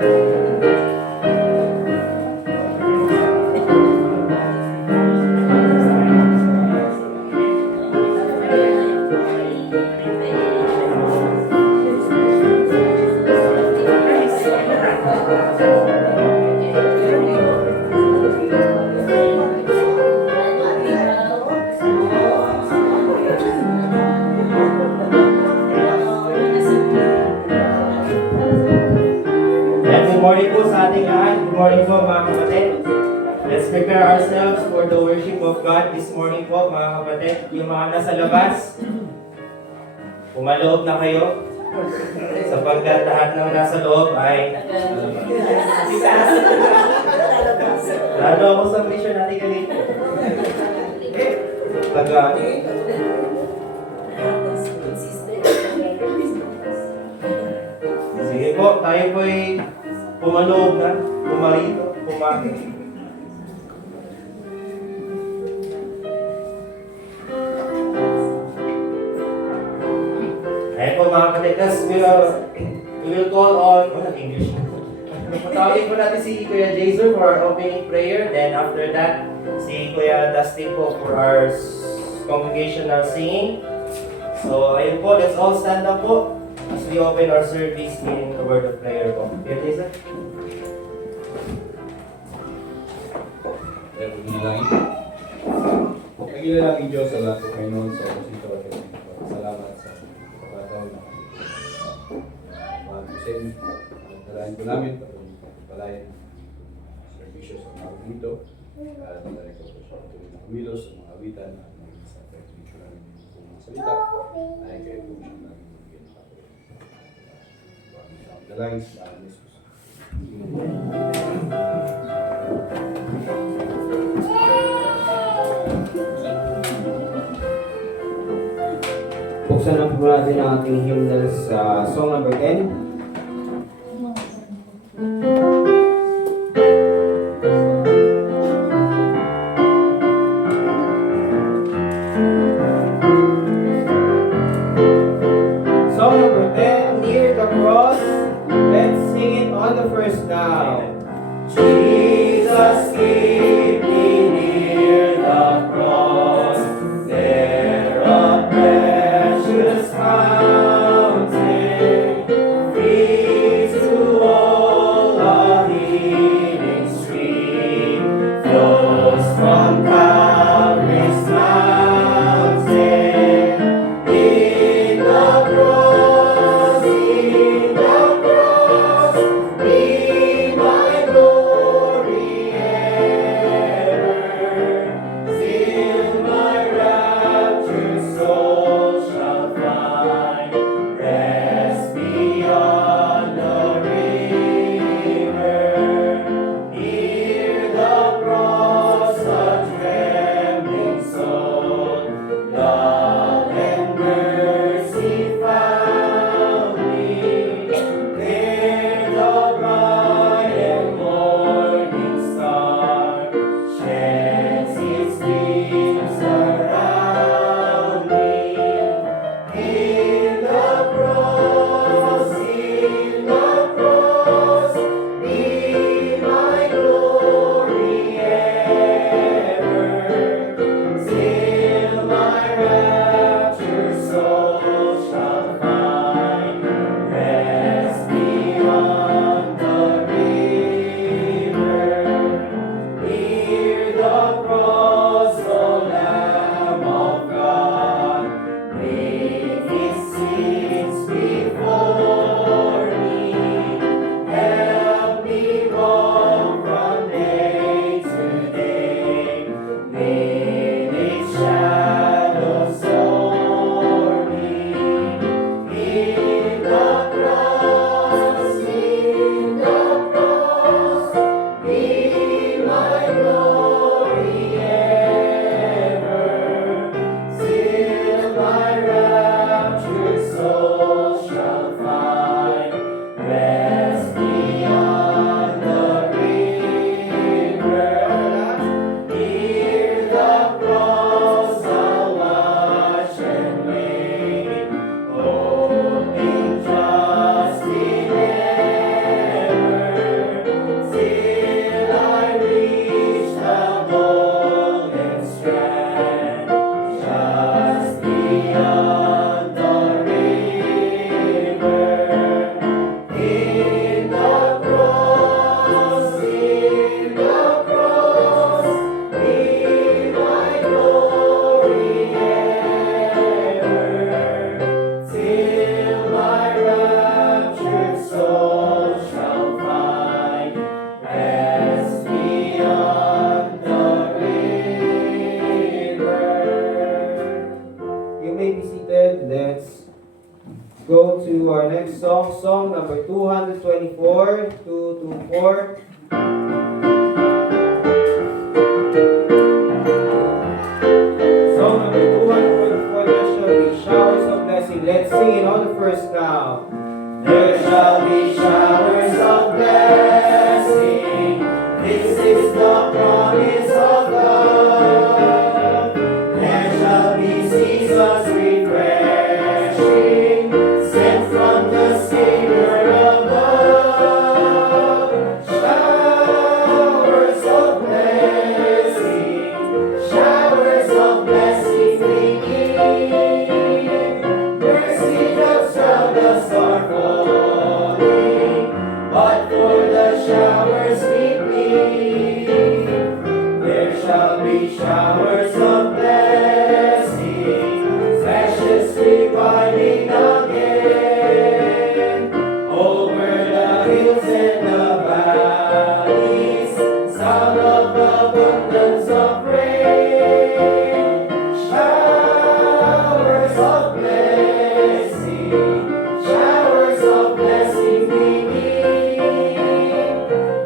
Good morning po sa ating lahat. Good morning po mga kapatid. Let's prepare ourselves for the worship of God this morning po mga kapatid. Yung mga nasa labas, pumaloob na kayo sapagkat lahat ng nasa loob ay lalo ako sa mission natin ganito. Sige po, tayo po ay pumaloob na, pumarito, pumakit. Ayan po mga katikas, we will call on, English. Patawagin po natin si Kuya Jason for our opening prayer. Then after that, si Kuya Dustin po for our congregational singing. So ayun po, let's all stand up po as we open our service in the word of prayer po. Kuya Jason? Pagkilala ng Diyos sa lahat ng Panginoon sa oposito at salamat sa pagkataon na mag-usin ang dalayan po namin palayan servisyo sa mga dito at dalayan ko po sa tuloy na kumilos sa mga awitan at mga sa servisyo namin po mga salita ay kayo po siya namin magiging nakatuloy. Dalayan sa Jesus. Buksan na po natin ang ating hymnals sa song number 10. Song number 10, Near the Cross. Let's sing it on the first now. Jesus, keep me near the cross. There a precious fountain, free to all, a healing stream flows from Calvary's mountain. In the cross, be my glory ever. Still my raptured soul shall find rest beyond the river. Near the cross, a trembling soul, love and mercy found me. There the bright and morning star sheds its beams around me. In the cross, be my glory ever. Still my raptured soul shall find rest beyond the river. Near the cross, the Lamb of God, with His sins before me, help me walk from day to day, with shadows o'er me. In the cross, be my glory ever. Still my raptured soul shall find rest beyond the river. Near the cross, I'll watch and wait, hoping just in ever. number 224, 224. Song number 224, there shall be showers of blessing. Let's sing it on the first now. There shall be showers of blessing. This is the promise of God. There shall be seasons refreshing, sent from the Savior above. Showers of blessing, showers of blessing we need. Mercy drops from the star falling, but for the showers we plead. There shall be showers of blessing, precious reviving again, over the hills and the valleys, sound of abundance of rain. Showers of blessing, showers of blessing we need.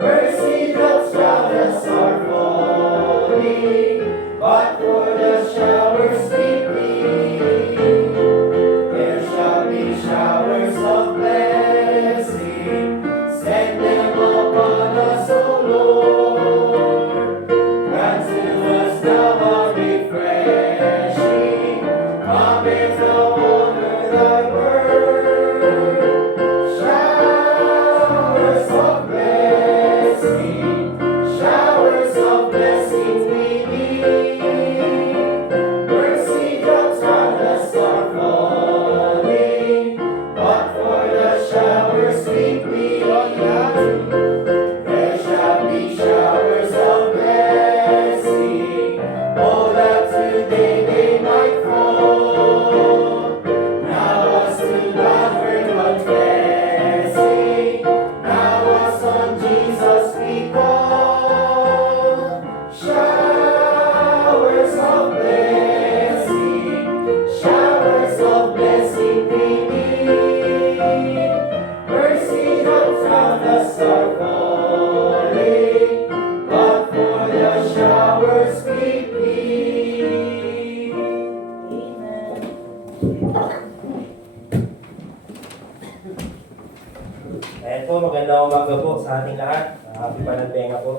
Mercy drops from the star falling, but for the showers we plead. There shall be showers of blessing, send them upon us, O Lord. Grant to us now a refreshing, come and now honor thy word. Showers of blessing, showers of blessing we need. Mercy drops from the star falling, but for the showers we plead. There shall be showers of blessing, oh that today they might fall. Now us to God we're confessing, now us on Jesus we call. Showers of blessing, showers of blessing we need. Mercy drops from the star falling, but for the showers we plead. Ayan po, magandang umaga po sa ating lahat. Happy Panagbenga po.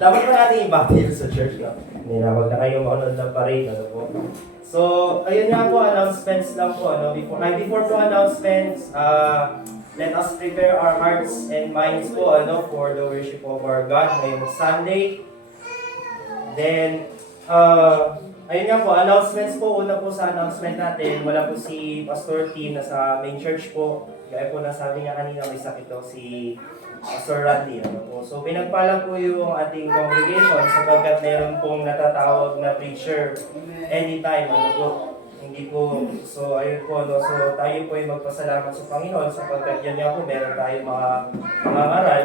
Dapat pa natin i-baptize sa church, no? Hindi na, wag na kayong manood ng parade, ano po. So, ayun nga po, announcements lang po, ano? Before po announcements, let us prepare our hearts and minds po, ano, for the worship of our God ngayong Sunday. Then, ayun nga po, announcements po. Una po sa announcement natin, wala po si Pastor T na sa main church po. Gaya po nasabi niya kanina, may sakit daw si Pastor Randy. Ano po. So, pinagpala po yung ating congregation sapagkat meron pong natatawag na preacher anytime. Ano po. Hindi po, so ayun po, no? So tayo po ay magpasalamat sa Panginoon sapagkat yan nga po, meron tayong mga ngaral,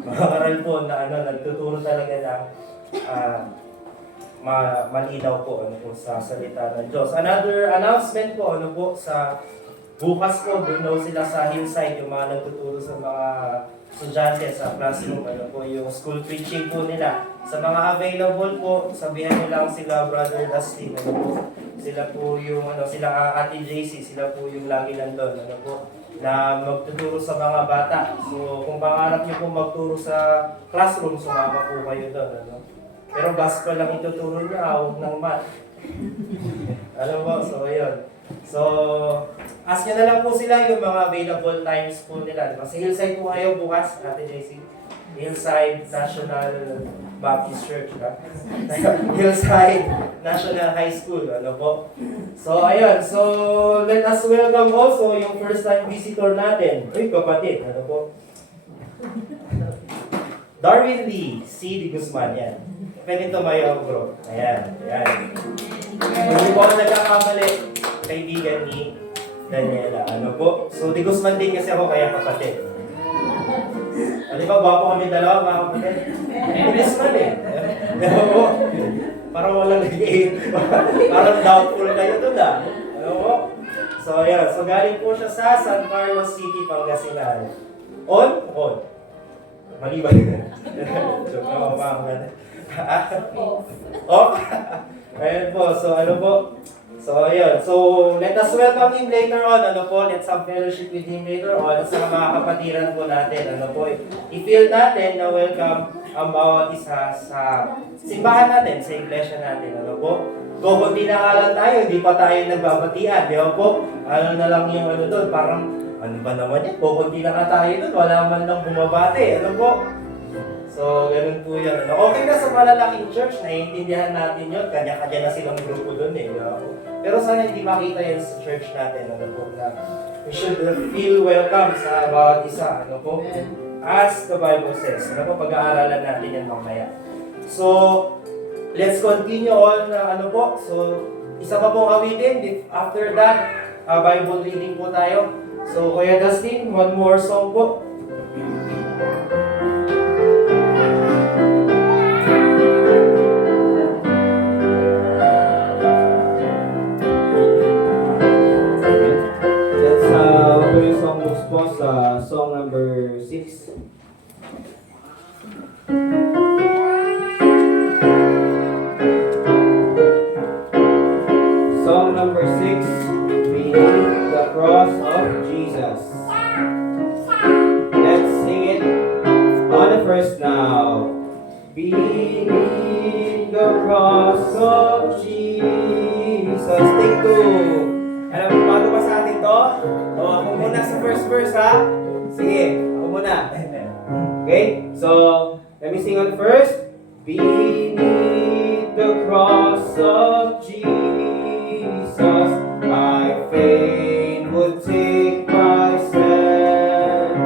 mga ngaral po na ano, nagtuturo talaga ng malinaw po, ano po, sa salita ng Diyos. Another announcement po, ano po, sa bukas po, doon daw sila sa hillside, yung mga nagtuturo sa mga estudyante sa classroom, ano po, yung school preaching po nila. Sa mga available po, sabihan nyo lang sila Brother Dustin, ano po, sila po yung, ano, sila Ate JC, sila po yung lagi nandun, ano po, na magtuturo sa mga bata. So, kung pangarap nyo po magturo sa classroom, sumama po kayo doon, ano. Pero gospel lang ituturo nyo, huwag ng math. Ano po, so ayun. So, ask nyo na lang po sila yung mga available times po nila. Diba? Sa Hillside po kayo bukas, Ate JC. Hillside National Baptist Church. Diba? Hillside National High School. Ano po? So, ayun. So, let us welcome also yung first time visitor natin. Uy, kapatid. Ano po? Darwin Lee, C. D. Guzman. Yan. Pwede tumayo, bro. Ayan. Ayan. Hindi po ako nagkakamali. Kaibigan ni Daniela. Ano po? So, di Guzman din kasi ako, kaya kapatid. Ano ba, gwapo kami dalawa, mga kapatid? Di Guzman eh. Ano po? Parang walang nag-aim. Parang doubtful kayo doon ah. Ano po? So, ayan. So, galing po siya sa San Carlos City, Pangasinan. On? On. Mali ba yun? Joke na mga Off. Ayan po. So, ano po? So, ayun. So, let us welcome him later on. Ano po? Let's have fellowship with him later on sa mga kapatiran po natin. Ano po? I-feel natin na welcome ang bawat isa sa simbahan natin, sa iglesia natin. Ano po? Kukunti na nga lang tayo, hindi pa tayo nagbabatian. Di ba po? Ano na lang yung ano doon? Parang, ano ba naman yan? Kukunti na nga tayo doon. Wala man lang bumabati. Ano po? So, ganun po yan. Ano? Okay na sa malalaking church, naiintindihan natin yun. Kanya-kanya na silang grupo doon eh. Di ba po? Pero sana hindi makita yan sa church natin. Ano po? Na we should feel welcome sa bawat isa. Ano po? As the Bible says. Ano po? Pag-aaralan natin yan mamaya. So, let's continue on. Ano po? So, isa pa pong awitin. After that, Bible reading po tayo. So, Kuya Dustin, one more song po. Let's open yung songbooks po sa song number 6. Song number 6, Beneath the Cross of Jesus. Let's sing it on the first now. Beneath the cross of Jesus. Take 2. Alam mo, bago ba sa atin to? O, ako muna sa first verse ha. Sige, ako muna. Okay? So, let me sing on first. Beneath the cross of Jesus, I fain would take my stand.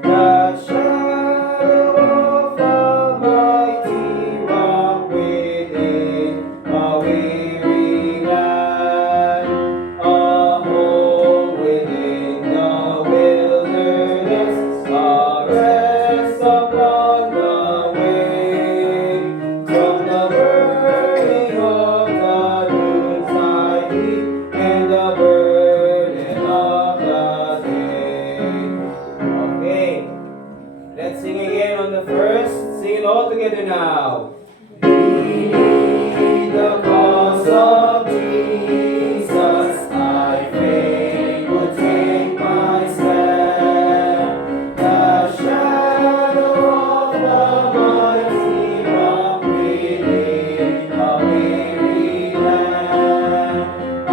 The shadow of the mighty rock within a weary land, a home within the wilderness, a rest upon the way from the burning of the noontide heat and the burden of the day. Okay, let's sing again on the first. Sing it all together now. Beneath the cross of Jesus, I fain would take my stand. The shadow of the mighty rock within a weary land, a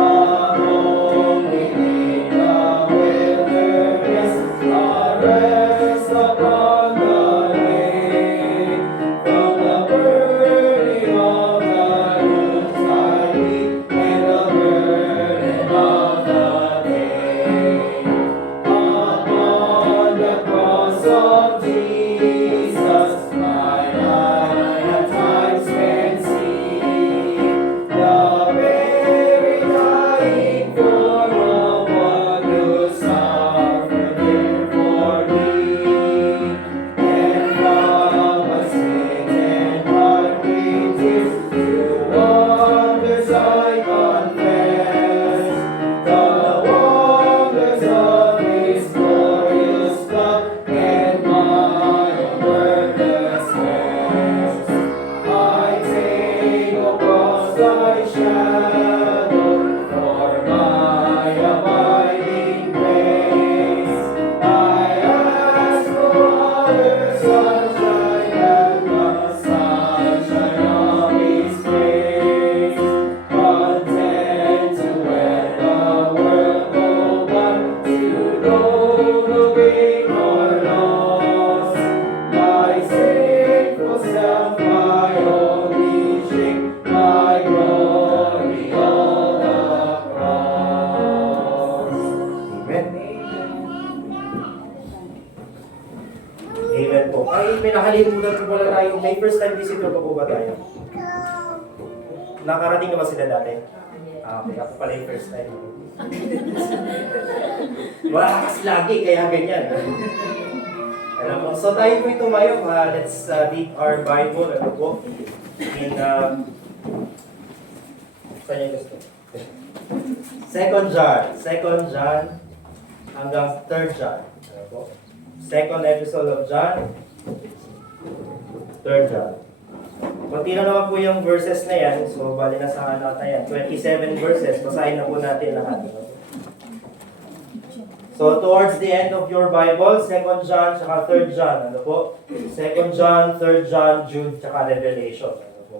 home within the wilderness, a rest upon the way from the burning of the noontide heat and the burden of the day. Upon the cross of Jesus, my life at times can see the very dying form of one who suffered there for me. And from a sin and heart with tears to wonders I confess, the wonders of His glorious love and my own worthlessness. I take across thy shadow for my abiding grace. I ask for other sunshine and the sunshine of His grace. Content to let the world go by, to know no gain or loss. My sinful self, my only shame, my glory on the cross. Amen po. Ay, may nakalimutan po pala tayo. May first time visitor pa po ba tayo? Nakarating na ba sila dati? Okay, ako pala yung first time. Wala kasi lagi, kaya ganyan. Alam mo, so tayo po tumayo. Let's read our Bible. Ano po? In, saan yung gusto? Second John hanggang 3rd John. Ano po? Second epistle of John, 3rd John. Kunti na naman po yung verses na yan, so bali na sa ano na yan. 27 verses, basahin na po natin lahat. So towards the end of your Bible, 2nd John, tsaka 3rd John, ano po? 2nd John, 3rd John, Jude, tsaka Revelation. Ano po?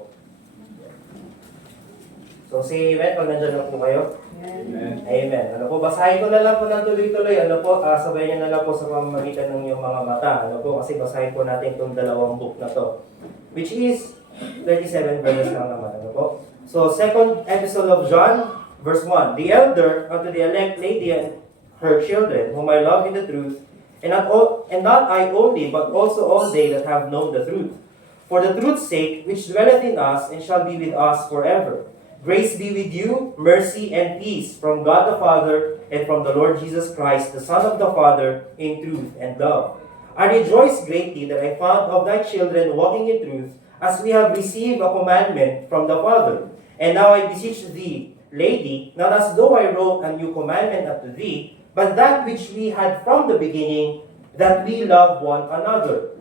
So si Amen, pag nandiyan na po kayo. Amen. Amen. Ano po, basahin ko na lang po ng tuloy-tuloy. Ano po, sabay niyo na lang po sa pamamagitan ng iyong mga mata. Ano po, kasi basahin po natin itong dalawang book na to. Which is 37 verses lang naman. Ano po? So, second epistle of John, verse 1. The elder unto the elect lady and her children, whom I love in the truth, and not I only, but also all they that have known the truth. For the truth's sake, which dwelleth in us, and shall be with us forever. Grace be with you, mercy and peace from God the Father and from the Lord Jesus Christ, the Son of the Father, in truth and love. I rejoice greatly that I found of thy children walking in truth, as we have received a commandment from the Father. And now I beseech thee, lady, not as though I wrote a new commandment unto thee, but that which we had from the beginning, that we love one another.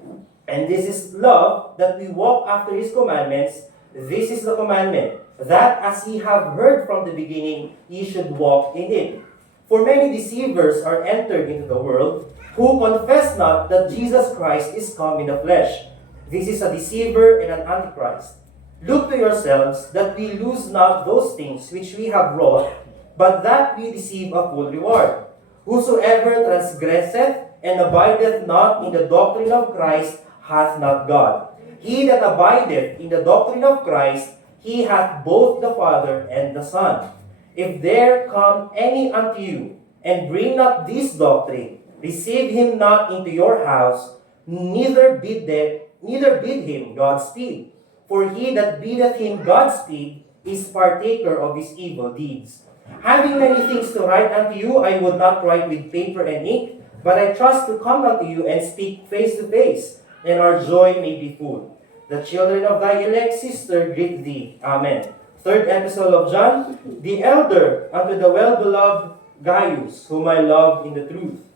And this is love, that we walk after his commandments. This is the commandment, that as ye have heard from the beginning, ye should walk in it. For many deceivers are entered into the world, who confess not that Jesus Christ is come in the flesh. This is a deceiver and an antichrist. Look to yourselves, that we lose not those things which we have wrought, but that we receive a full reward. Whosoever transgresseth and abideth not in the doctrine of Christ hath not God. He that abideth in the doctrine of Christ, he hath both the Father and the Son. If there come any unto you, and bring not this doctrine, receive him not into your house, neither bid him Godspeed. For he that biddeth him Godspeed is partaker of his evil deeds. Having many things to write unto you, I would not write with paper and ink, but I trust to come unto you and speak face to face, and our joy may be full. The children of thy elect sister greet thee. Amen. Third epistle of John, the elder unto the well-beloved Gaius, whom I love in the truth.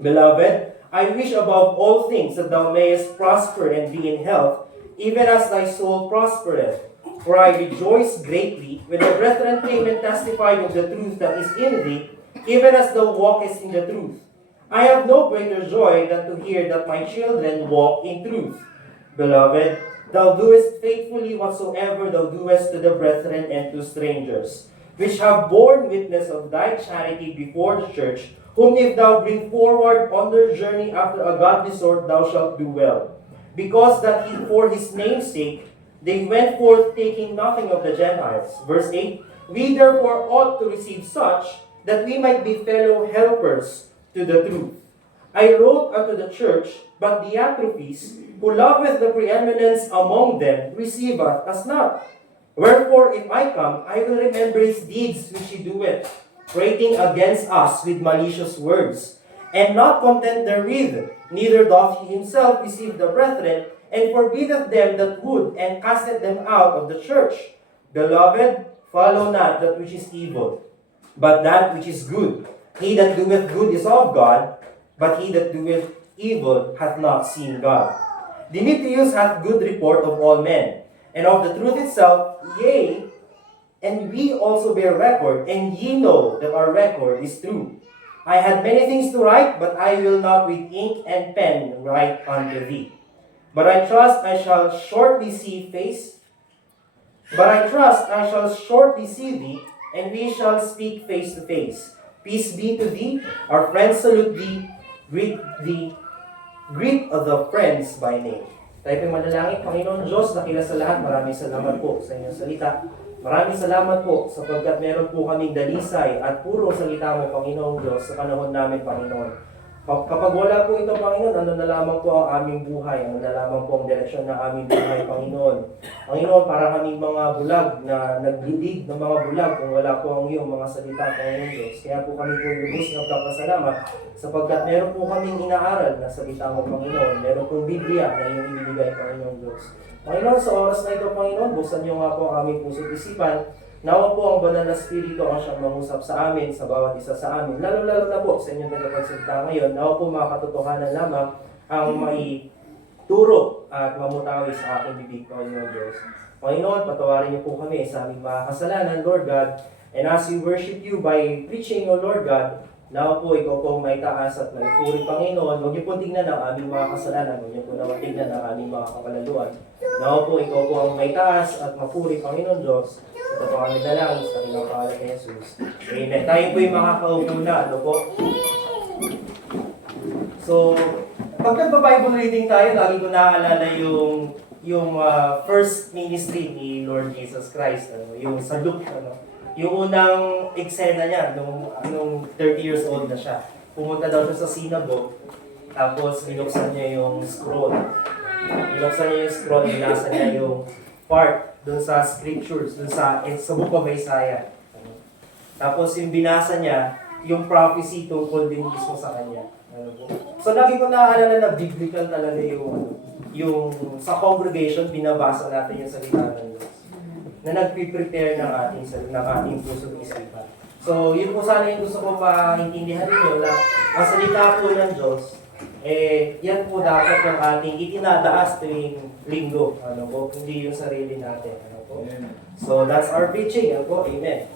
Beloved, I wish above all things that thou mayest prosper and be in health, even as thy soul prospereth. For I rejoice greatly when the brethren came and testified of the truth that is in thee, even as thou walkest in the truth. I have no greater joy than to hear that my children walk in truth. Beloved, thou doest faithfully whatsoever thou doest to the brethren and to strangers, which have borne witness of thy charity before the church, whom if thou bring forward on their journey after a godly sort, thou shalt do well. Because that for his name's sake, they went forth taking nothing of the Gentiles. Verse 8, we therefore ought to receive such, that we might be fellow helpers to the truth. I wrote unto the church, but Diotrephes, who loveth the preeminence among them, receiveth us not. Wherefore, if I come, I will remember his deeds which he doeth, prating against us with malicious words. And not content therewith, neither doth he himself receive the brethren, and forbiddeth them that would, and casteth them out of the church. Beloved, follow not that which is evil, but that which is good. He that doeth good is of God, but he that doeth evil hath not seen God. Demetrius hath good report of all men, and of the truth itself, yea, and we also bear record, and ye know that our record is true. I had many things to write, but I will not with ink and pen write unto thee. But I trust I shall shortly see thee, and we shall speak face to face. Peace be to thee, our friends salute thee, greet of the friends by name. Tayo po'y manalangin. Panginoon Diyos, dakila sa lahat, maraming salamat po sa inyong salita. Maraming salamat po sapagkat meron po kaming dalisay at puro salita mo, Panginoon Diyos, sa panahon namin, Panginoon. Kapag wala po ito, Panginoon, ano na lamang po ang aming buhay, ano na lamang po ang direksyon ng aming buhay, Panginoon. Panginoon, para kaming mga bulag na naglilig ng mga bulag kung wala po ang iyong mga salita, Panginoon Diyos. Kaya po kami po lubos ng kapasalamat sapagkat meron po kaming inaaral na salita mo, Panginoon. Meron pong Biblia na iyong ibibigay, Panginoon Diyos. Panginoon, sa oras na ito, Panginoon, buksan niyo nga po ang aming puso't isipan Nawa po ang banal na Espiritu ang siyang mangusap sa amin, sa bawat isa sa amin. Lalo-lalo na po sa inyong tagapagsalita ngayon, nawa po mga katotohanan lamang ang may turo at mamutawi sa aking bibig, Panginoon Diyos. Panginoon, patawarin niyo po kami sa aming mga kasalanan, Lord God. And as we worship you by preaching, O Lord God, nawa po ikaw po may taas at may puri, Panginoon. Huwag niyo po tingnan ang aming mga kasalanan. Huwag niyo po naman tingnan ang aming mga kapalaluan. Nawa po ikaw po ang may taas at mapuri, Panginoon Diyos. Ito po kami dalangin sa inyong pangalan ni Jesus. Amen. Tayo po yung makakaupo na. Ano po? So, pag nagpa-Bible reading tayo, lagi ko naaalala yung first ministry ni Lord Jesus Christ, yung sa Luke, yung unang eksena niya nung 30 years old na siya. Pumunta daw siya sa synagogue, tapos binuksan niya yung scroll. Binuksan niya yung scroll, binasa niya yung part dun sa scriptures, dun sa book of Isaiah. Tapos yung binasa niya, yung prophecy tungkol din mismo sa kanya. So lagi ko naaalala na biblical talaga yung sa congregation, binabasa natin yung salita ng Diyos na nagpe-prepare ng ating puso at isipan. So yun po sana yung gusto ko maintindihan ninyo na ang salita po ng Diyos, yan po dapat yung ating itinadaas tuwing linggo. Hindi yung sarili natin. So that's our preaching. Amen.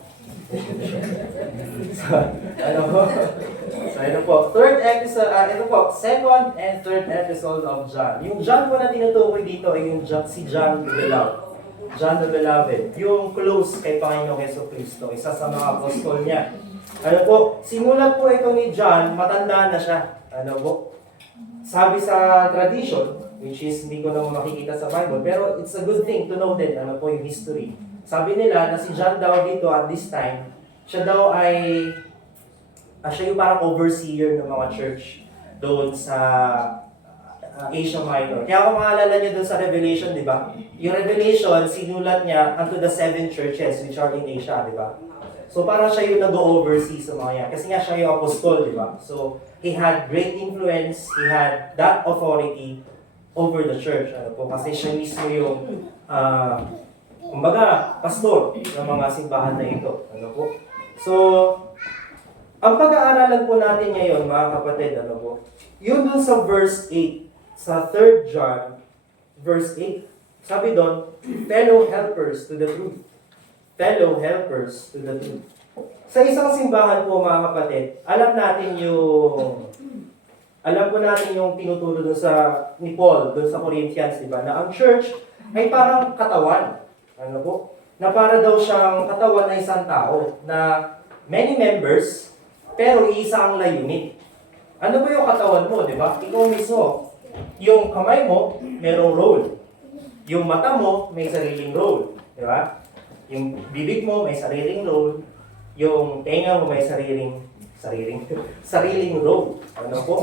So po, third episode, second and third episode of John. Yung John po na tinutukoy dito ay si John the Beloved. John the Beloved, yung close kay Panginoong Jesucristo, isa sa mga apostol niya. Simulat po ito ni John, matanda na siya. Sabi sa tradition, which is hindi ko naman makikita sa Bible, pero it's a good thing to know din, yung history. Sabi nila na si John daw dito at this time, siya daw ay, siya yung parang overseer ng mga church doon sa Asia Minor. Kaya kung maalala niyo doon sa Revelation, di ba? Yung Revelation, sinulat niya unto the 7 churches which are in Asia, di ba? So parang siya yung nag-oversee sa mga yan. Kasi nga siya yung apostol, di ba? So he had great influence, he had that authority over the church. Kasi siya mismo yung kumbaga, pastor ng mga simbahan na ito. So, ang pag-aaralan po natin ngayon, mga kapatid, yun dun sa verse 8, sa 3 John, verse 8, sabi doon, fellow helpers to the truth. Fellow helpers to the truth. Sa isang simbahan po, mga kapatid, alam po natin yung tinuturo dun ni Paul, dun sa Corinthians, di ba, na ang church ay parang katawan. Na para daw siyang katawan na isang tao na many members, pero isa ang layunin. Ano ba yung katawan mo, di ba? Ikaw mismo. Yung kamay mo, merong role. Yung mata mo, may sariling role. Di ba? Yung bibig mo, may sariling role. Yung tenga mo, may sariling role.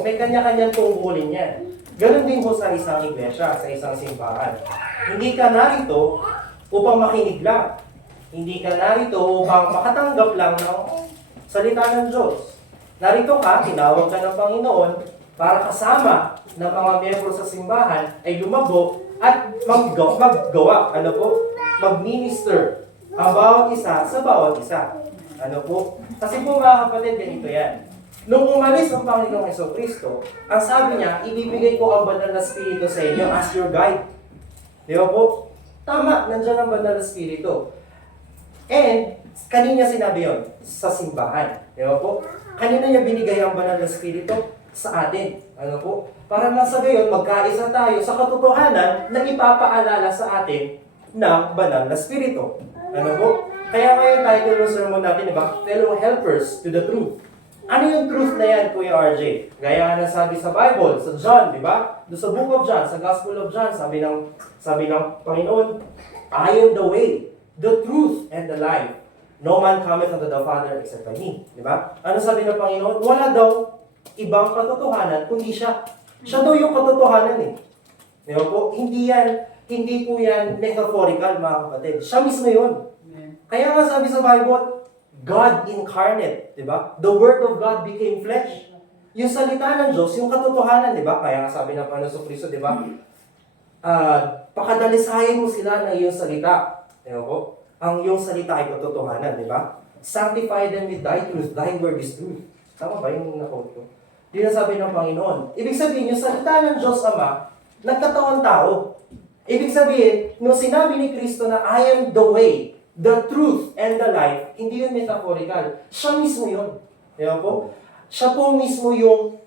May kanya-kanyang tungkulin yan. Ganon din po sa isang iglesia, sa isang simbahan. Hindi ka narito upang makinig lang. Hindi ka narito upang makatanggap lang ng salita ng Diyos. Narito ka, tinawag ka ng Panginoon para kasama ng mga miyembro sa simbahan ay lumago at maggawa. Mag-minister ang bawat isa sa bawat isa. Kasi po mga kapatid, ganito yan. Nung umalis ang Panginoong Jesucristo, ang sabi niya, ibibigay ko ang banal na Espiritu sa inyo as your guide. Di ba po? Tama, nandiyan ang banal na Espiritu. And, kanina sinabi yon sa simbahan. Di ba po? Kanina niya binigay ang banal na Espiritu sa atin. Para nasa gayon, magkaisa tayo sa katotohanan na ipapaalala sa atin ng banal na Espiritu. Kaya ngayon title ng sermon natin, di ba? Fellow helpers to the truth. Ano yung truth na yan, Kuya RJ? Gaya na sabi sa Bible, sa John, di ba? Doon sa Book of John, sa Gospel of John, sabi ng Panginoon, I am the way, the truth, and the life. No man cometh unto the Father except by me. Di ba? Ano sabi ng Panginoon? Wala daw ibang katotohanan, kundi siya. Siya daw yung katotohanan eh. Di ba po? Hindi po yan metaphorical, mga kapatid. Siya mismo yun. Kaya nga sabi sa Bible, God incarnate, di ba? The Word of God became flesh. Yung salita ng Diyos, yung katotohanan, di ba? Kaya nga sabi ng Panginoon Kristo, di ba? Pakadalisayin mo sila ng iyong salita. Di ba po? ang iyong salita ay katotohanan, di ba? Sanctify them with thy truth, thy word is truth. Tama ba yung na-quote ko? Yun ang sabi ng Panginoon. Ibig sabihin, yung salita ng Diyos Ama, nagkatawang tao. Ibig sabihin, nung sinabi ni Kristo na I am the way, the truth, and the life, hindi yun metaphorical. Siya mismo yun. Di ba po? Siya po mismo yung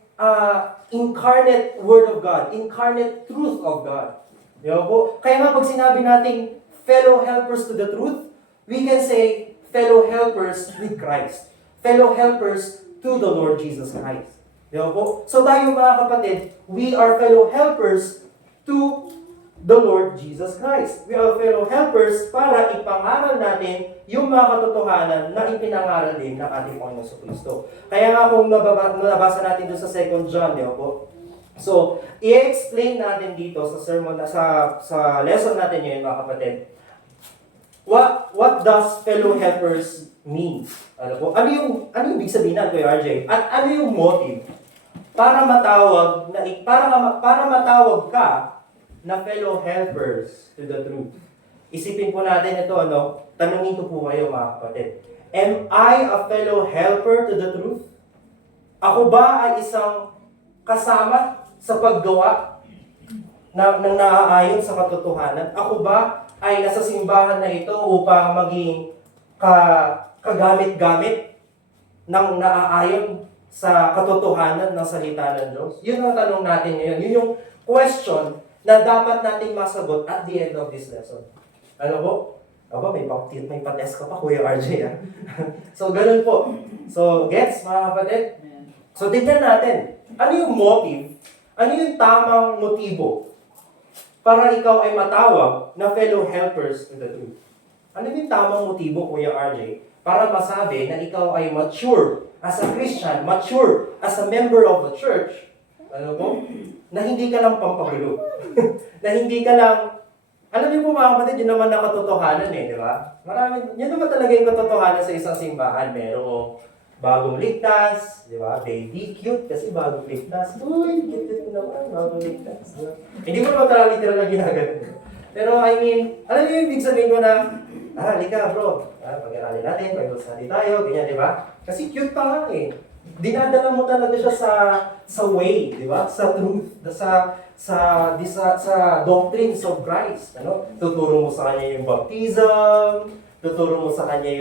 incarnate Word of God, incarnate truth of God. Di ba po? Kaya nga pag sinabi nating fellow helpers to the truth, we can say fellow helpers with Christ. Fellow helpers to the Lord Jesus Christ. Di ba po? So tayo mga kapatid, we are fellow helpers to the Lord Jesus Christ. We are fellow helpers para ipangaral natin yung mga katotohanan na ipinangaral din ng ating Panginoon sa Kristo. Kaya nga kung nabasa natin doon sa 2 John, di ba po? So, i-explain natin dito sa sermon, sa lesson natin ngayon mga kapatid. What does fellow helpers mean? Ano po? Ano yung ibig sabihin natin, Kuya RJ? At ano yung motive para matawag ka na fellow helpers to the truth? Isipin po natin ito, tanungin ko po kayo mga kapatid. Am I a fellow helper to the truth? Ako ba ay isang kasama sa paggawa ng naaayon sa katotohanan? Ako ba ay nasa simbahan na ito upang maging kagamit-gamit ng naaayon sa katotohanan ng salita ng Diyos? Yun ang tanong natin ngayon. Yun yung question na dapat nating masagot at the end of this lesson. Ano po? Aba, may pa-test ka pa, Kuya RJ. So, ganun po. So, gets, mga kapatid? So, tignan natin. Ano yung motive? Ano yung tamang motibo para ikaw ay matawag na fellow helpers to the truth? Ano yung tamang motibo, Kuya RJ, para masabi na ikaw ay mature as a Christian, mature as a member of the church, ano po? Na hindi ka lang pampagulo. Na hindi ka lang, alam niyo po mga kapatid, yun naman na katotohanan di ba? Yun naman talaga yung katotohanan sa isang simbahan. Merong bagong ligtas, di ba? Baby, cute kasi bagong ligtas. Uy, cute naman, bagong ligtas. Diba? Hindi mo naman talaga literal na ginagano. Pero I mean, alam niyo yung ibig sabihin ko na, halika bro, pag-aralin natin, pag-uus natin tayo, ganyan, di ba? Kasi cute pa nga dinadala mo talaga siya sa way, di ba? Sa truth, sa doctrines of Christ, ano? Tuturo mo sa kanya yung baptism, tuturo mo sa kanya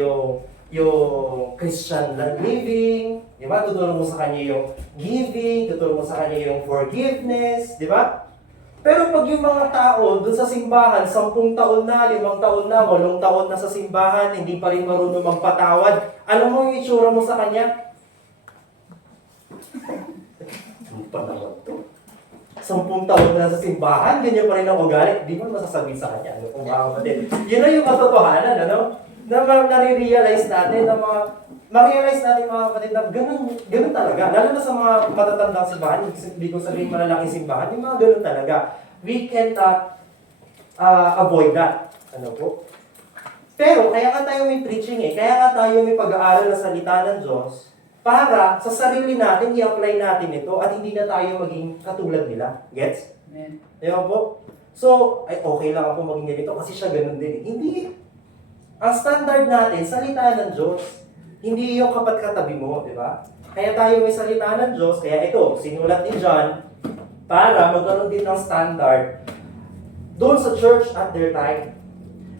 yung Christian living, di ba? Tuturo mo sa kanya yung giving, tuturo mo sa kanya yung forgiveness, di ba? Pero pag yung mga tao doon sa simbahan, 10 taon na, 5 taon na, 8 taon na sa simbahan, hindi pa rin marunong magpatawad, alam mo yung itsura mo sa kanya? Ang panahon to. 10 taon na sa simbahan, ganyan pa rin ang ugali. Di mo masasabihin sa kanya. Ano kung mga kapatid? Yun na yung katotohanan, ano? Na nare-realize natin, ma-realize natin mga kapatid na ganun talaga. Lalo na sa mga matatandang simbahan, hindi ko sabihin malalaking simbahan, yung mga ganun talaga. We cannot avoid that. Ano po? Pero, kaya nga tayo may preaching kaya nga tayo may pag-aaral na salita ng Diyos, para sa sarili natin, i-apply natin ito at hindi na tayo maging katulad nila. Gets? Amen. Diba po? So, ay okay lang ako maging ganito kasi siya ganun din. Hindi. Ang standard natin, salita ng Diyos. Hindi yung kapat-katabi mo, di ba? Kaya tayo may salita ng Diyos, kaya ito, sinulat ni John para magkaroon din ng standard doon sa church at their time.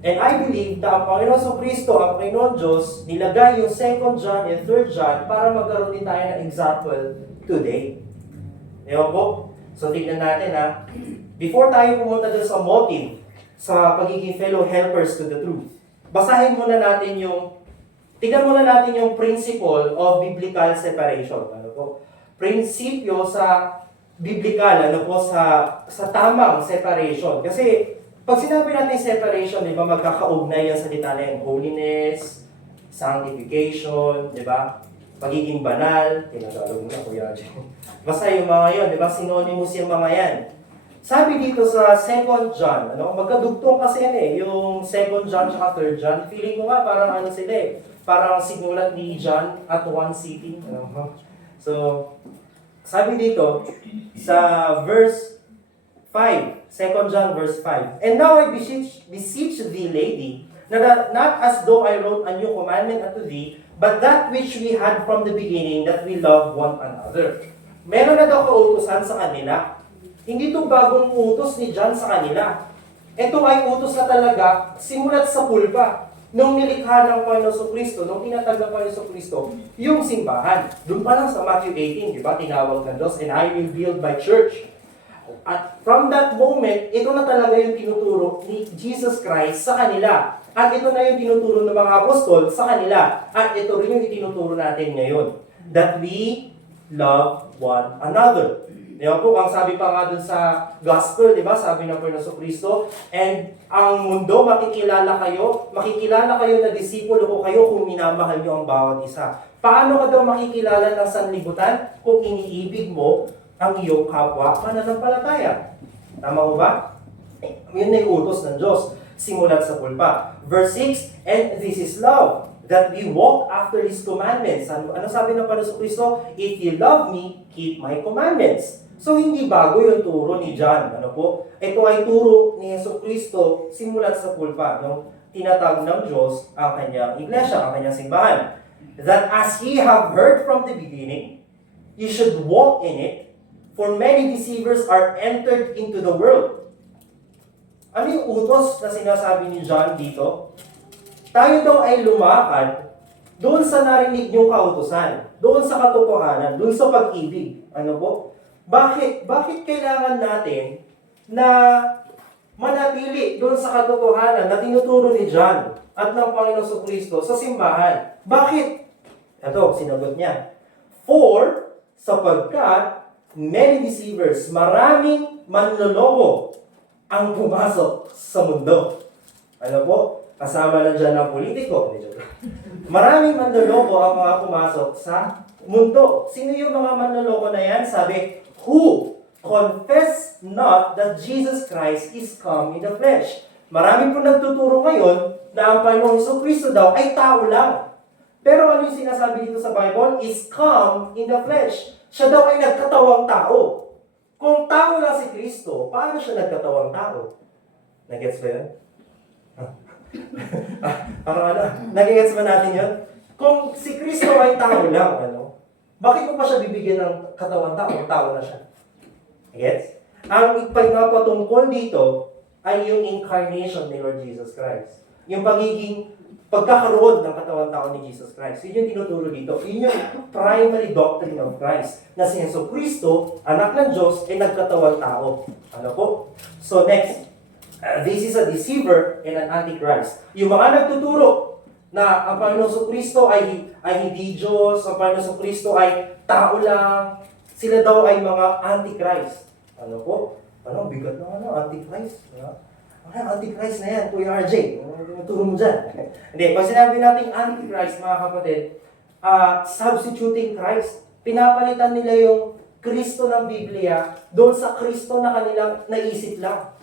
And I believe na ang Panginoon sa Kristo, ang Panginoon Diyos, nilagay yung 2 John and 3 John para magkaroon din tayo ng example today. Ewan po? So, tignan natin before tayo pumunta doon sa motive, sa pagiging fellow helpers to the truth, tignan muna natin yung principle of biblical separation. Ano po? Prinsipyo sa biblical, sa tamang separation. Kasi, pag sinabi natin separation, di ba, magkakaugnay yung salita na yung holiness, sanctification, di ba? Pagiging banal, tinagalog mo na, Kuya Jay. Basta yung mga yun, di ba? Synonymous yung mga yan. Sabi dito sa 2 John, magkadugtong kasi yung 2 John at 3 John. Feeling ko nga parang sila parang sinulat ni John at one city. So, sabi dito, sa verse 5, 2 John verse 5, And now I beseech thee, lady, Not as though I wrote a new commandment unto thee, but that which we had from the beginning, that we love one another. Meron na daw kautusan sa kanila. Hindi ito bagong utos ni John sa kanila. Ito ay utos na talaga simulat sa pulpa. Nung nilikha ng Panginoon Kristo, nung tinatag ng Panginoon Kristo, yung simbahan. Doon pa lang sa Matthew 18, di ba? Tinawag ng Diyos, and I will build my church. At from that moment, ito na talaga yung tinuturo ni Jesus Christ sa kanila. At ito na yung tinuturo ng mga apostol sa kanila. At ito rin yung itinuturo natin ngayon. That we love one another. Di ba po, ang sabi pa nga dun sa gospel, di ba? Sabi ng Panginoon Kristo, and ang mundo makikilala kayo na disipulo ko kayo kung minamahal niyo ang bawat isa. Paano ka daw makikilala ng sanlibutan kung iniibig mo ang iyong kapwa mananampalataya? Tama mo ba? Yun na yung utos ng Diyos, simulat sa pulpa. Verse 6, and this is love, that we walk after His commandments. Ano sabi ng Panginoon Kristo? If you love me, keep my commandments. So, hindi bago yung turo ni John. Ano po? Ito ay turo ni Yesu Kristo simulat sa pulpa. Nung tinatag ng Diyos ang kanyang iglesia, ang kanyang simbahan. That as ye have heard from the beginning, you should walk in it, for many deceivers are entered into the world. Ano yung utos na sinasabi ni John dito? Tayo daw ay lumakad doon sa narinig niyong kautusan, doon sa katotohanan, doon sa pag-ibig. Ano po? Bakit? Bakit kailangan natin na manatili doon sa katotohanan na tinuturo ni John at ng Panginoon Kristo sa simbahan? Bakit? Ito, sinagot niya. For, sapagkat, many deceivers, maraming manloloko ang pumasok sa mundo. Ano po? Kasama lang dyan ng politiko. Maraming manloloko ang mga pumasok sa mundo. Sino yung mga manloloko na yan? Sabi, who confess not that Jesus Christ is come in the flesh. Marami po nagtuturo ngayon na ang Panginoong Kristo daw ay tao lang. Pero ano yung sinasabi dito sa Bible? Is come in the flesh. Siya daw ay nagkatawang tao. Kung tao lang si Kristo, paano siya nagkatawang tao? Nagets ba yun? Parang ano? Nagets ba natin yun? Kung si Kristo ay tao lang, bakit mo pa siya bibigyan ng katawang tao? Tao na siya. Gets? Ang ipinapatungkol dito ay yung incarnation ni Lord Jesus Christ. Yung pagkakaroon ng katawang tao ni Jesus Christ. Yun yung tinuturo dito. Yun yung primary doctrine of Christ. Na si Yesu Kristo, anak ng Diyos, ay nagkatawang tao. Ano po? So next, this is a deceiver and an antichrist. Yung mga nagtuturo na ang Panginoon Kristo ay hindi Diyos, ang Panginoon Kristo ay tao lang, sila daw ay mga antichrist. Ano po? Bigat na antichrist. Antichrist na yan, Kuya RJ. Turo mo dyan. Hindi, pag sinabi natin antichrist, mga kapatid, substituting Christ. Pinapalitan nila yung Kristo ng Biblia doon sa Kristo na kanilang naisip lang.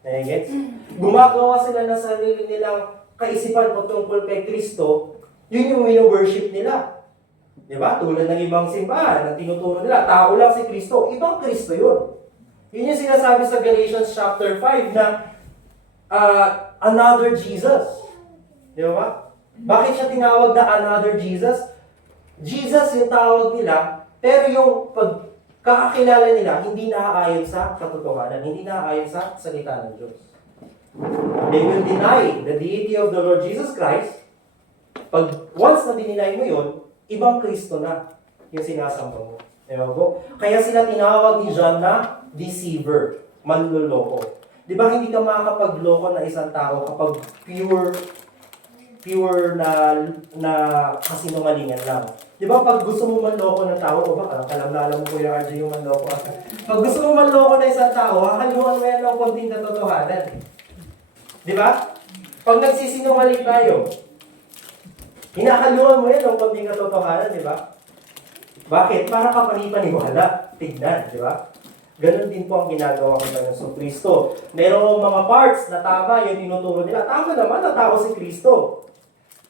Gets? Gumagawa sila ng sarili nilang kaisipan patungkol kay Kristo, yun yung wino-worship nila. Diba? Tulad ng ibang simbahan na tinuturo nila, tao lang si Kristo, ibang Kristo yun. Yun yung sinasabi sa Galatians chapter 5 na another Jesus. Diba? Bakit siya tinawag na another Jesus? Jesus yung tawag nila, pero yung pagkakakilala nila, hindi naaayon sa katotohanan, hindi naaayon sa salita ng Diyos. They will deny the deity of the Lord Jesus Christ. Once na dininay mo yun, ibang Kristo na yung sinasamba mo. Diba po? Kaya sila tinawag ni John na deceiver, manloloko. Di ba hindi ka makakapagloko na isang tao kapag pure na kasinungalingan lang. Di ba pag gusto mo manloko ng tao, o ba, kalam-lalam mo Kuya RJ yung manloko. Pag gusto mo manloko na isang tao, hahaluan mo yan ng konting katotohanan. Di ba? Pag nagsisinungaling tayo, hinahaluan mo yan ng konting katotohanan, di ba? Bakit? Para ka panipaniwala. Tignan, di ba? Ganon din po ang ginagawa ko ng Kristo. Merong mga parts na tama yung tinuturo nila. Tama naman na tao si Kristo.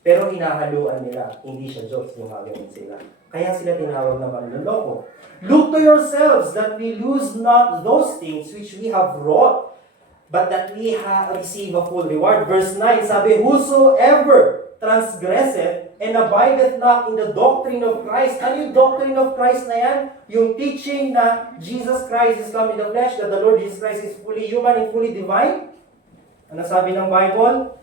Pero hinahaluan nila, hindi siya Diyos yung gagawin sila. Kaya sila tinawag na manloloko. Look to yourselves that we lose not those things which we have wrought, but that we receive a full reward. Verse 9, sabi, whosoever transgresseth and abideth not in the doctrine of Christ. Ano yung doctrine of Christ na yan? Yung teaching na Jesus Christ is come in the flesh, that the Lord Jesus Christ is fully human and fully divine. Ano sabi ng Bible?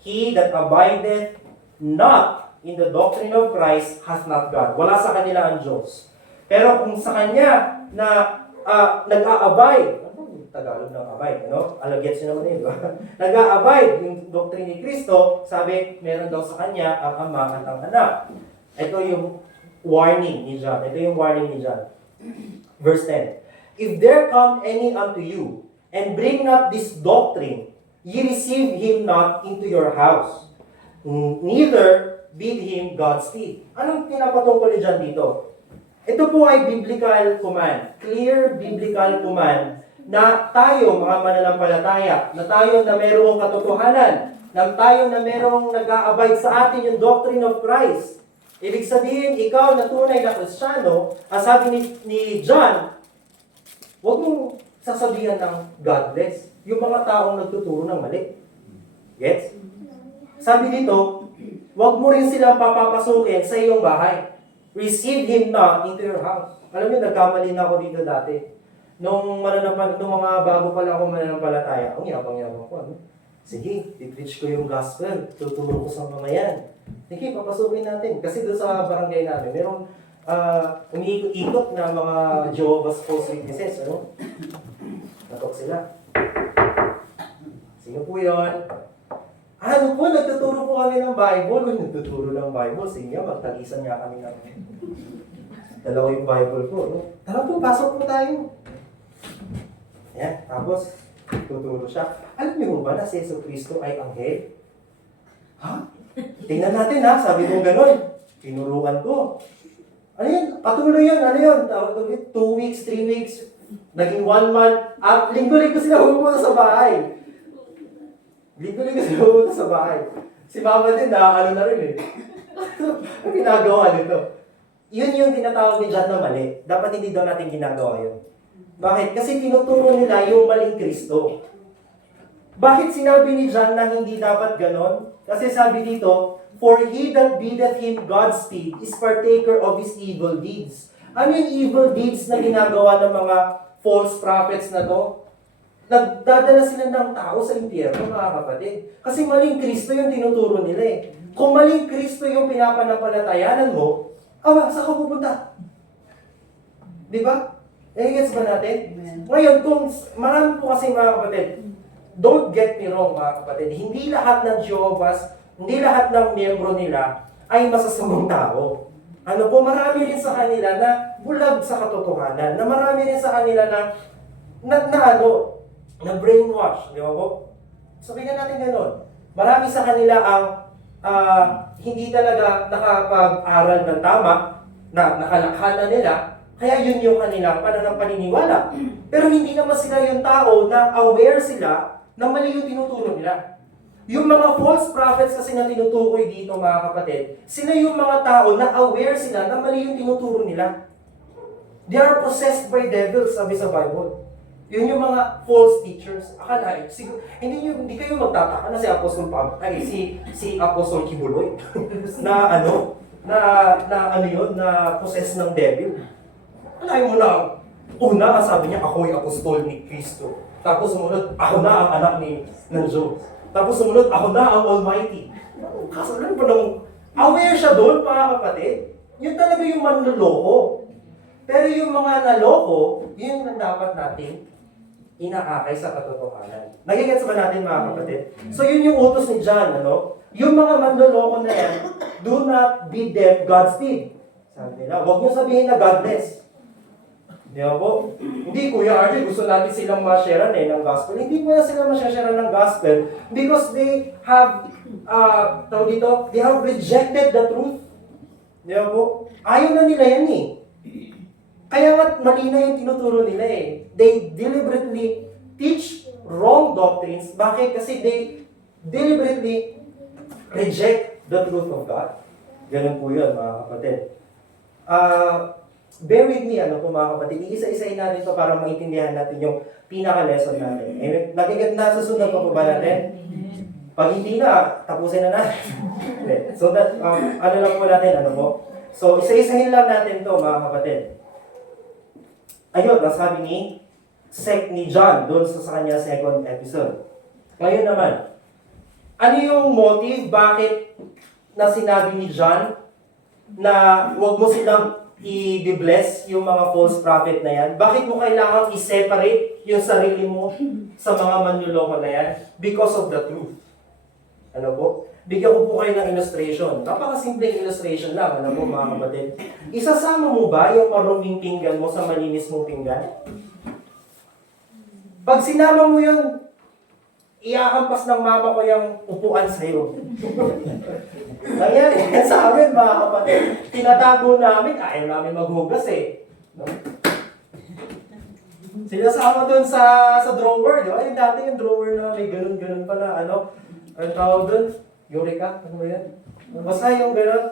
He that abideth not in the doctrine of Christ hath not God. Wala sa kanila ang Diyos. Pero kung sa Kanya na nag-a-abide, Tagalog ng abide, ano? Alagets nyo naman yun, di ba? Nag-a-abide yung doctrine ni Kristo, sabi, meron daw sa Kanya ang Ama at ang Anak. Ito yung warning ni John. Ito yung warning ni John. Verse 10. If there come any unto you, and bring not this doctrine, ye receive him not into your house, neither bid him Godspeed. Anong pinapatungkol ni John dito? Ito po ay biblical command, clear biblical command, na tayo, mga mananampalataya, na tayo na mayroong katotohanan, na tayo na mayroong nag-a-abide sa atin yung doctrine of Christ. Ibig sabihin, ikaw na tunay na Kristiyano, ang sabi ni John, huwag mong sasabihan ng God bless yung mga taong nagtuturo ng mali. Gets? Sabi dito, huwag mo rin silang papapasukin sa iyong bahay. Receive him not into your house. Alam niyo, nagkamali na ako dito dati. Nung mga bago pa lang ako mananampalataya, ang yabang-yabang ko. Ano? Sige, i-preach ko yung gospel. Tuturo ko sa mga yan. Sige, papasukin natin. Kasi doon sa barangay namin, merong umiikot-ikot na mga Jehovah's False Witnesses. Ano? Natok sila. Sino po yun? Ano po, nagtuturo po kami ng Bible. Kung nagtuturo ng Bible, sige, magtagisan nga kami ng dalawa yung Bible ko. No? Tara po, pasok po tayo. Ayan, tapos, tuturo siya. Alam niyo ba na si Yesu Cristo ay anghel? Ha? Tingnan natin ha, sabi mo gano'n. Tinuruan ko. Ano yun? Patuloy yun, ano yun? 2 weeks, 3 weeks, naging 1 month. Linggo-linggo sila pumunta sa bahay. Linggo-linggo sila pumunta sa bahay. Si Mama din na, ano na rin eh. Ang ginagawa nito. Yun yung tinatawag ni John na mali. Dapat hindi daw natin ginagawa yun. Bakit? Kasi tinuturo nila yung maling Kristo. Bakit sinabi ni John na hindi dapat ganon? Kasi sabi dito, for he that biddeth him Godspeed is partaker of his evil deeds. Ano yung evil deeds na ginagawa ng mga false prophets na to? Nagdadala sila ng tao sa impyerno, mga kapatid. Kasi maling Kristo yung tinuturo nila eh. Kung maling Kristo yung pinapanapalatayanan mo, saan ka pupunta? Di ba? Gets ba natin? Amen. Ngayon, kung marami po kasi mga kapatid, don't get me wrong mga kapatid, hindi lahat ng Jehovah's, hindi lahat ng miyembro nila ay masasamang tao. Ano po, marami rin sa kanila na bulag sa katotohanan, na marami rin sa kanila na brainwash, di ba po? Sabihin natin gano'n. Marami sa kanila ang hindi talaga nakapag-aral ng tama, na nakalakhan na nila, kaya yun yung kanila paniniwala. Pero hindi naman sila yung tao na aware sila na mali yung tinuturo nila. Yung mga false prophets kasi na tinutukoy dito mga kapatid, sila yung mga tao na aware sila na mali yung tinuturo nila. They are possessed by devils, sabi sa Bible. Yun yung mga false teachers. Akala, hindi kayo magtataka na si Apostol si Apostol Kibuloy na possessed ng devil. Alayin mo lang, una sabi niya, ako yung apostol ni Kristo. Tapos sumunod, ako na ang anak ng Diyos. Tapos sumunod, ako na ang Almighty. Kaso lang pa nung aware siya doon, mga kapatid. Yun talaga yung manloloko. Pero yung mga naloko, yun ang dapat natin inaakay sa katotohanan. Nagigets ba natin mga kapatid? So yun yung utos ni John, ano? Yung mga manloloko na yan, do not bid them Godspeed. Sabi nila, huwag niyo sabihin na God bless. Di ba po? Hindi, Kuya RJ, gusto natin silang ma-share ng gospel. Hindi po na sila ma-share ng gospel because they have, they have rejected the truth. Di ba po? Ayaw na nila yan eh. Kaya nga mali na yung tinuturo nila eh. They deliberately teach wrong doctrines. Bakit? Kasi they deliberately reject the truth of God. Ganun po yun, mga kapatid. bear with me, ano po mga kapatid, iisa-isahin natin to para maintindihan natin yung pinaka-lesson natin. Nasusunod pa po ba natin? Pag hindi na, tapusin na natin. So that, ano lang po natin, ano po? So, isa-isahin lang natin to mga kapatid. Ayun, nasabi ni John doon sa kanya second episode. Ngayon naman, ano yung motive, bakit na sinabi ni John na huwag mo silang i-bless yung mga false prophet na yan? Bakit mo kailangan i-separate yung sarili mo sa mga manluloko na yan? Because of the truth. Ano po? Bigyan ko po kayo ng illustration. Napakasimpleng illustration lang, ano po mga kapatid. Isasama mo ba yung maruming pinggan mo sa malinis mong pinggan? Pag sinama mo yun, iakampas ng mama ko yung upuan sa'yo. Nangyari yan sa amin mga kapatid. Tinatago namin, ayaw namin maghugas eh. No? Sinasama dun sa drawer, di ba? Yung dati yung drawer na may ganun-ganun pala, ano? Ang tawag dun? Eureka? Ano ba yan? Basta yung ganun.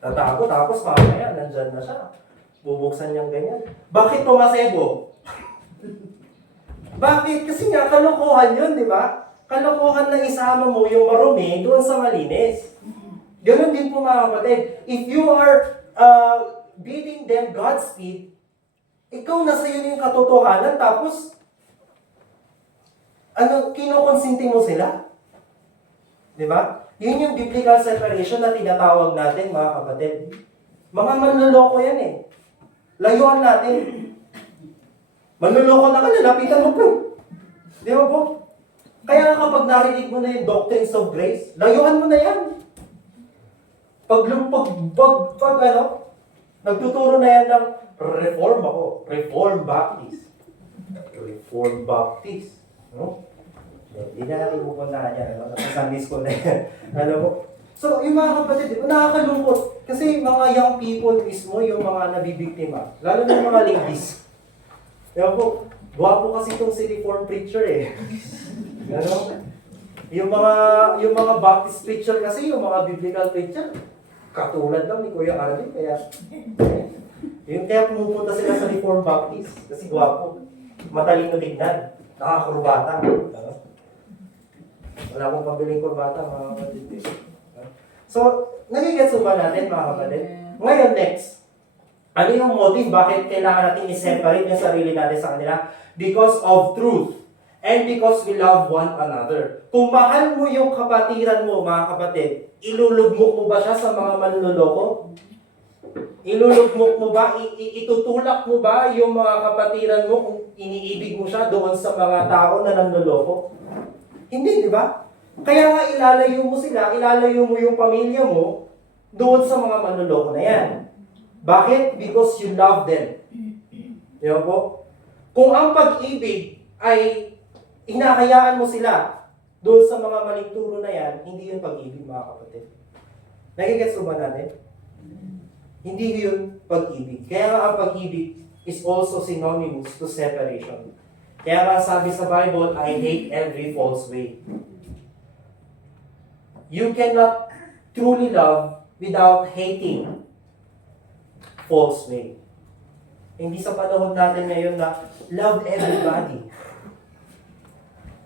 Tatago, tapos mamaya, nandyan na siya. Bubuksan niyang ganyan. Bakit pumasebo? Bakit? Kasi nga, kalokohan yun, di ba? Kalokohan na isama mo yung marumi doon sa malinis. Ganun din po mga kapatid. If you are bidding them Godspeed, ikaw na sa'yo yung katotohanan, tapos, kinukonsinti mo sila? Di ba? Yun yung biblical separation na tinatawag natin, mga kapatid. Mga manloloko yan eh. Layuan natin. Manloloko na ka, lalapitan mo po. Di ba po? Kaya kapag narinig mo na yung doctrines of grace, layuan mo na yan. Nagtuturo na yan ng reform ako. Reform Baptist. Reform Baptist. No? Hindi na natin pupuntahan yan. Sa Sunday school na yan. Alam mo? So, yung mga kapatid, nakakalungkot. Kasi mga young people mismo, yung mga nabibiktima. Lalo na yung mga ladies. Kaya po, gwapo kasi itong si Reformed preacher eh. Ano? Yung mga Baptist preacher kasi, yung mga biblical preacher, katulad lang ni Kuya Arvin, kaya pumupunta sila sa Reformed Baptist kasi gwapo. Matalino tignan. Nakakurbata. Wala akong pabiling kurbata, mga kapatid. So, nagigets ba natin, mga kapatid? Ngayon, next. Ano yung motive? Bakit kailangan natin i-separate yung sarili natin sa kanila? Because of truth. And because we love one another. Kung mahal mo yung kapatiran mo, mga kapatid, ilulugmok mo ba siya sa mga manloloko? Ilulugmok mo ba? Itutulak mo ba yung mga kapatiran mo kung iniibig mo siya doon sa mga tao na nanloloko? Hindi, di ba? Kaya nga ilalayo mo sila, ilalayo mo yung pamilya mo doon sa mga manloloko na yan. Bakit? Because you love them. Di ba po? Kung ang pag-ibig ay hinahayaan mo sila doon sa mga maling turo na yan, hindi yun pag-ibig, mga kapatid. Nagigets ba natin? Hindi yun pag-ibig. Kaya nga ang pag-ibig is also synonymous to separation. Kaya nga sabi sa Bible, I hate every false way. You cannot truly love without hating false way. Hindi sa panahon natin ngayon na love everybody.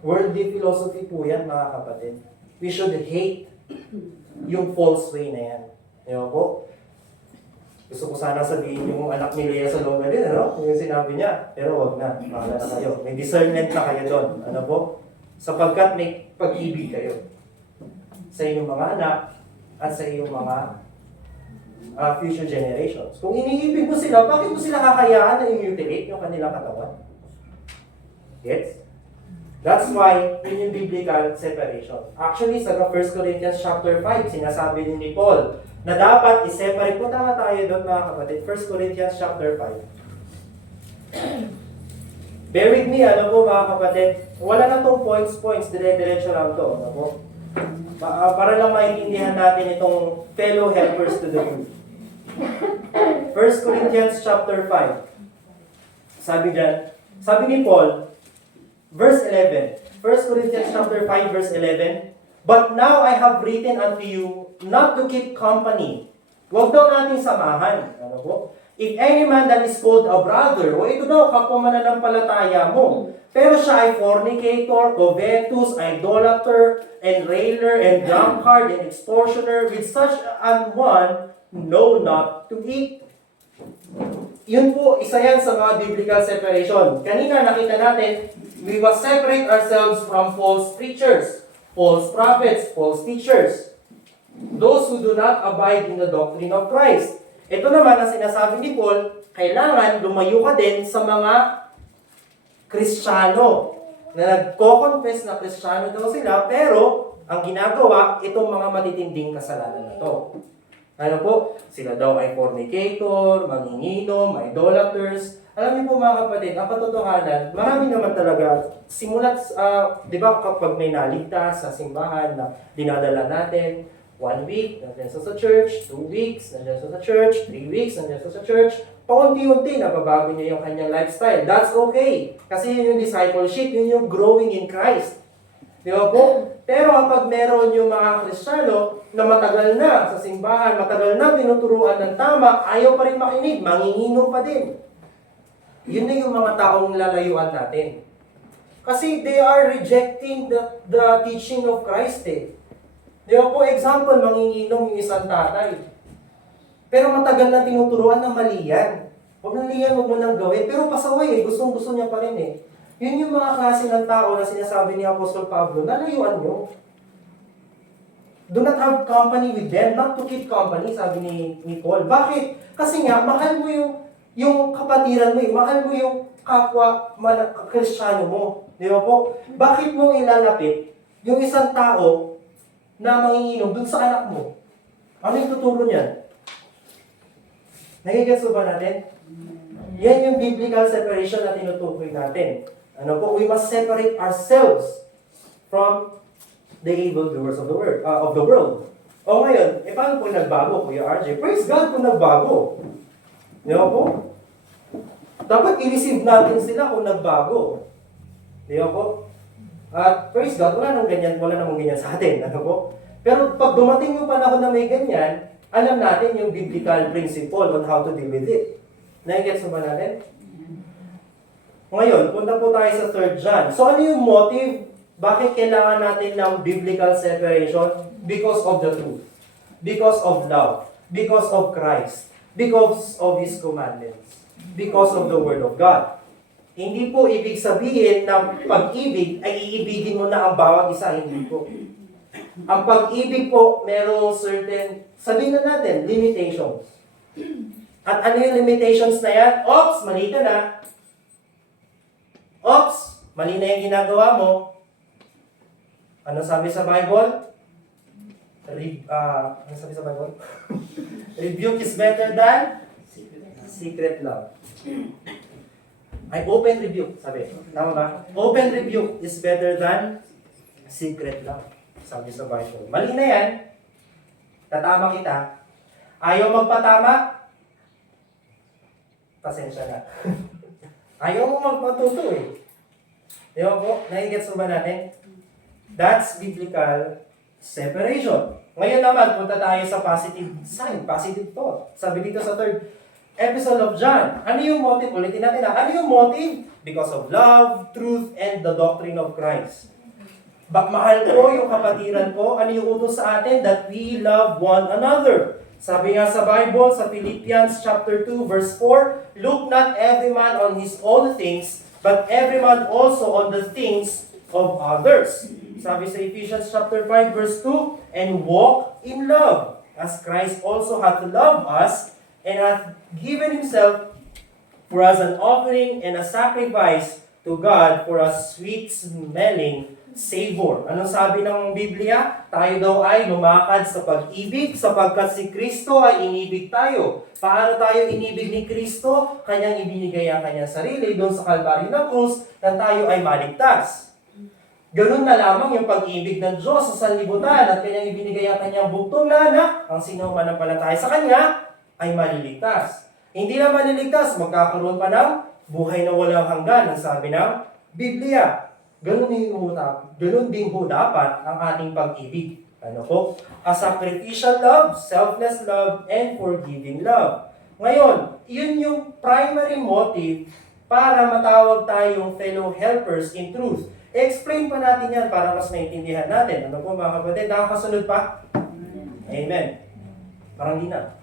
Worldly philosophy po yan, mga kapatid. We should hate yung false way na yan. Diba po? Gusto ko sana sabihin yung anak ni Lea sa loob na din, ano? Yung sinabi niya. Pero wag na. Mahala na kayo. May discernment na kayo doon. Ano po? Sapagkat may pag-ibig kayo. Sa inyong mga anak at sa iyong mga future generations. Kung iniibig mo sila, bakit mo sila kakayaan na i-mutilate yung kanilang katawan? Gets? That's why, yun yung biblical separation. Actually, sa 1 Corinthians chapter 5, sinasabi din ni Paul na dapat i-separate. Punta nga tayo doon, mga kapatid. 1 Corinthians chapter 5. Bear with me, ano po mga kapatid, wala na itong points, dire-diretso lang ito. Ano po? Para lang maintindihan natin itong fellow helpers to the truth. 1 Corinthians chapter 5. Sabi dyan, sabi ni Paul, verse 11. 1 Corinthians chapter 5, verse 11. But now I have written unto you not to keep company. Huwag daw natin samahan. Ano po? If any man that is called a brother, o ito daw, kapwa mananampalataya mo, pero siya ay fornicator, covetous, idolater, and railer, and drunkard, and extortioner, with such an one, know not to eat. Yun po, isa yan sa mga biblical separation. Kanina nakita natin, we must separate ourselves from false preachers, false prophets, false teachers. Those who do not abide in the doctrine of Christ. Ito naman ang sinasabi ni Paul, kailangan lumayo ka din sa mga Kristiyano na nagko-confess na Kristiyano daw sila, pero ang ginagawa, itong mga matitinding kasalanan na to. Ano po? Sila daw ay fornicator, manginginom, idolaters. Alam niyo po mga kapatid, ang patotohanan, marami naman talaga, simulat, di ba kapag may naligtas sa simbahan na dinadala natin, 1 week, nandiyan sa church, 2 weeks, nandiyan sa church, 3 weeks, nandiyan sa church, paunti-unti, nababago niya yung kanyang lifestyle. That's okay. Kasi yun yung discipleship, yun yung growing in Christ. Di ba po? Pero kapag meron yung mga Kristiyano na matagal na sa simbahan, matagal na tinuturuan ng tama, ayaw pa rin makinig, manginginom pa din. Yun na yung mga taong lalayuan natin. Kasi they are rejecting the teaching of Christ eh. Di ba po, example, manginginom yung isang tatay. Pero matagal na tinuturuan na mali yan. Huwag na liyan, huwag mo nang gawin. Pero pasaway eh, gustong-gusto niya pa rin eh. Yun yung mga klase ng tao na sinasabi ni Apostol Pablo, nalayuan nyo. Do not have company with them, not to keep company, sabi ni Paul. Bakit? Kasi nga, mahal mo yung kapatiran mo eh. Mahal mo yung kapwa Kristiyano mo. Di ba po? Bakit mo ilalapit yung isang tao na manginginom dun sa anak mo? Ano yung tuturo niyan? Nagigets ba natin? Yan yung biblical separation na tinutukoy natin. Ano po? We must separate ourselves from the evil doers of the world. O ngayon, paano po nagbago, Kuya RJ? Praise God kung nagbago. Di ba po? Dapat i-receive natin sila kung nagbago. Di ba po? At praise God, wala namang ganyan sa atin. Ano po? Pero pag dumating yung panahon na may ganyan, alam natin yung biblical principle on how to deal with it. Nagigets ba natin? Ngayon, punta po tayo sa 3 John. So ano yung motive? Bakit kailangan natin ng biblical separation? Because of the truth. Because of love. Because of Christ. Because of His commandments. Because of the Word of God. Hindi po ibig sabihin na pag-ibig ay iibigin mo na ang bawat isa. Hindi po. Ang pag-ibig po, merong certain, sabihin na natin, limitations. At ano yung limitations na yan? Oops, mali ka na. Oops, mali na yung ginagawa mo. Ano sabi sa Bible? Ano sabi sa Bible? Rebuke is better than secret love. Ay, open rebuke, sabi. Tama ba? Open rebuke is better than secret love. Sabi sa Bible. Mali na yan. Tatama kita. Ayaw magpatama? Pasensya na. Ayaw mo magpatuto eh. Di ba po? Nagigets ba natin? That's biblical separation. Ngayon naman, punta tayo sa positive sign, positive thought. Sabi dito sa 3rd episode of John. Ano yung motive? Ulitin natin na. Ano yung motive? Because of love, truth, and the doctrine of Christ. Mahal ko yung kapatiran ko. Ano yung utos sa atin? That we love one another. Sabi nga sa Bible, sa Philippians chapter 2, verse 4, look not every man on his own things, but every man also on the things of others. Sabi sa Ephesians chapter 5, verse 2, and walk in love, as Christ also hath loved us, and hath given Himself for us an offering and a sacrifice to God for a sweet-smelling savor. Anong sabi ng Biblia? Tayo daw ay lumakad sa pag-ibig sapagkat si Kristo ay inibig tayo. Paano tayo inibig ni Kristo? Kanyang ibinigay ang kanyang sarili doon sa Kalbaryo ng krus na tayo ay maligtas. Ganun na lamang yung pag-ibig ng Diyos sa sanlibutan at kanyang ibinigay ang kanyang buktong na anak, ang sino manampalataya sa kanya ay maliligtas. Hindi na maliligtas, magkakaroon pa ng buhay na walang hanggan, ang sabi ng Biblia. Ganun din ho dapat ang ating pag-ibig. Ano po? A sacrificial love, selfless love, and forgiving love. Ngayon, yun yung primary motive para matawag tayong fellow helpers in truth. Explain pa natin yan para mas maintindihan natin. Ano po mga kapatid? Nakakasunod pa? Amen. Parang di na.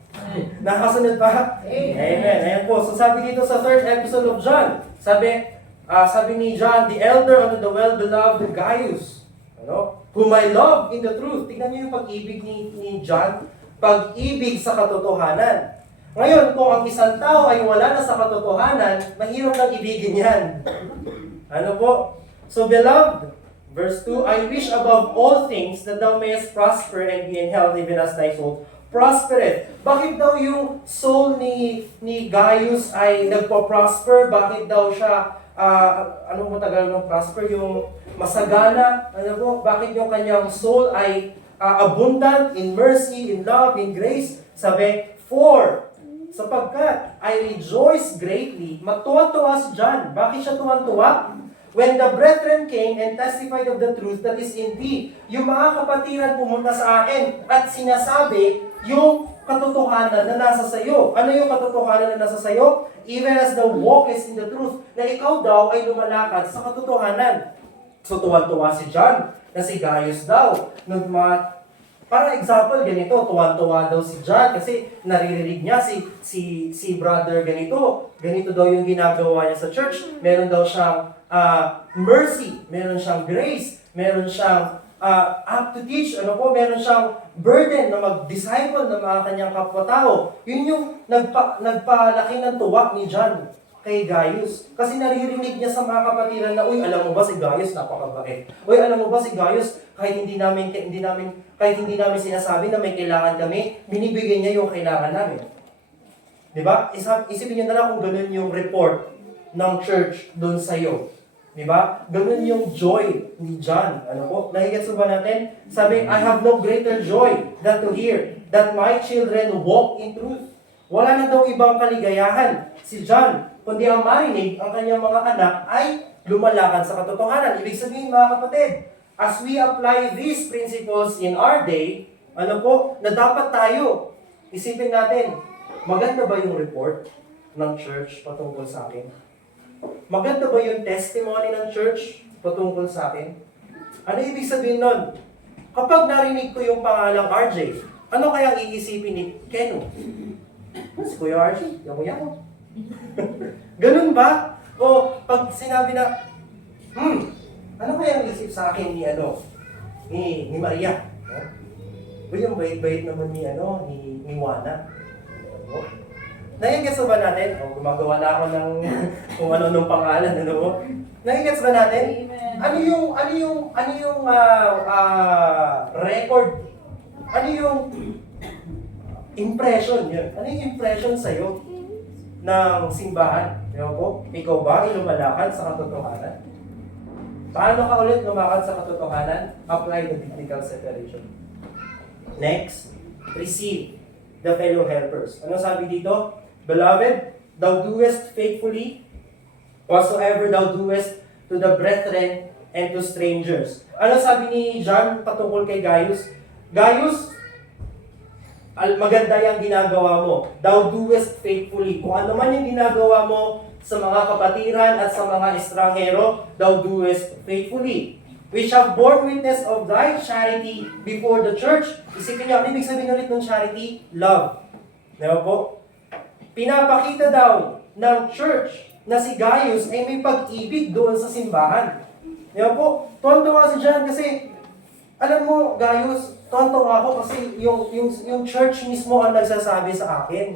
Nakakasunod pa? Amen. Ayan po. So sabi dito sa third episode of John, sabi ni John, the elder unto the well-beloved Gaius, whom I love in the truth. Tignan niyo yung pag-ibig ni John. Pag-ibig sa katotohanan. Ngayon, kung ang isang tao ay wala na sa katotohanan, mahirap nang ibigin yan. Ano po? So, beloved, verse 2, I wish above all things that thou mayest prosper and be in health, even as thy soul prospereth. Bakit daw yung soul ni Gaius ay nagpo-prosper? Bakit daw siya, anong matagal ng prosper? Yung masagana? Ano po? Bakit yung kanyang soul ay abundant in mercy, in love, in grace? Sabi, for, sapagkat I rejoice greatly. Matuwa-tuwa si John. Bakit siya tuwan-tuwa? When the brethren came and testified of the truth that is in thee, yung mga kapatiran pumunta sa akin at sinasabi yung katotohanan na nasa sayo. Ano yung katotohanan na nasa sayo? Even as thou walkest in the truth, na ikaw daw ay lumalakad sa katotohanan. So tuwan-tuwa si John na si Gaius daw. Para example, ganito, tuwan-tuwa daw si John kasi naririnig niya si brother ganito. Ganito daw yung ginagawa niya sa church. Meron daw siyang mercy, meron siyang grace, meron siyang up to teach, meron siyang burden na mag-disciple ng mga kanyang kapwa-tao. Yun yung nagpalaki ng tuwa ni John kay Gaius. Kasi naririnig niya sa mga kapatiran na, uy, alam mo ba si Gaius napakabait? Uy, alam mo ba si Gaius kahit hindi namin sinasabi na may kailangan kami, binibigyan niya yung kailangan namin. 'Di ba? Isipin niyo na lang kung ganun yung report ng church doon sa iyo. 'Di ba? Ganun yung joy ni John. Ano po? Nahigits ba natin? Sabi, I have no greater joy than to hear that my children walk in truth. Wala na daw ibang kaligayahan si John, kundi ang marinig ang kanyang mga anak ay lumalakad sa katotohanan. Ibig sabihin mga kapatid, as we apply these principles in our day, na dapat tayo, isipin natin, maganda ba yung report ng church patungkol sa akin? Maganda ba yung testimony ng church patungkol sa akin? Ano ibig sabihin nun? Kapag narinig ko yung pangalang RJ, ano kayang iisipin ni Keno? Si Kuya RJ, yamu-yamu. Ganun ba? O pag sinabi na, ano kayang isip sa akin ni Maria? Uy, yung bait-bait naman ni Juana. Nagigets ba natin? Gumagawa na ako ng kung ano pangalan, Nagigets ba natin? Ano yung record? Ano yung impression yun? Ano yung impression sa'yo ng simbahan? Ikaw ba lumalakad sa katotohanan? Paano ka ulit lumakad sa katotohanan? Apply the biblical separation. Next, receive the fellow helpers. Ano sabi dito? Beloved, thou doest faithfully whatsoever thou doest to the brethren and to strangers. Ano sabi ni John patungkol kay Gaius? Gaius, maganda yung ginagawa mo. Thou doest faithfully. Kung ano man yung ginagawa mo sa mga kapatiran at sa mga estranghero, thou doest faithfully. Which have borne witness of thy charity before the church. Isipin niyo, ano ibig sabihin ulit ng charity? Love. Diba po? Pinapakita daw ng church na si Gaius ay may pag-ibig doon sa simbahan. Diba po? Tuwan-tuwa si John kasi, alam mo, Gaius, tuwan-tuwa ako kasi yung church mismo ang nagsasabi sa akin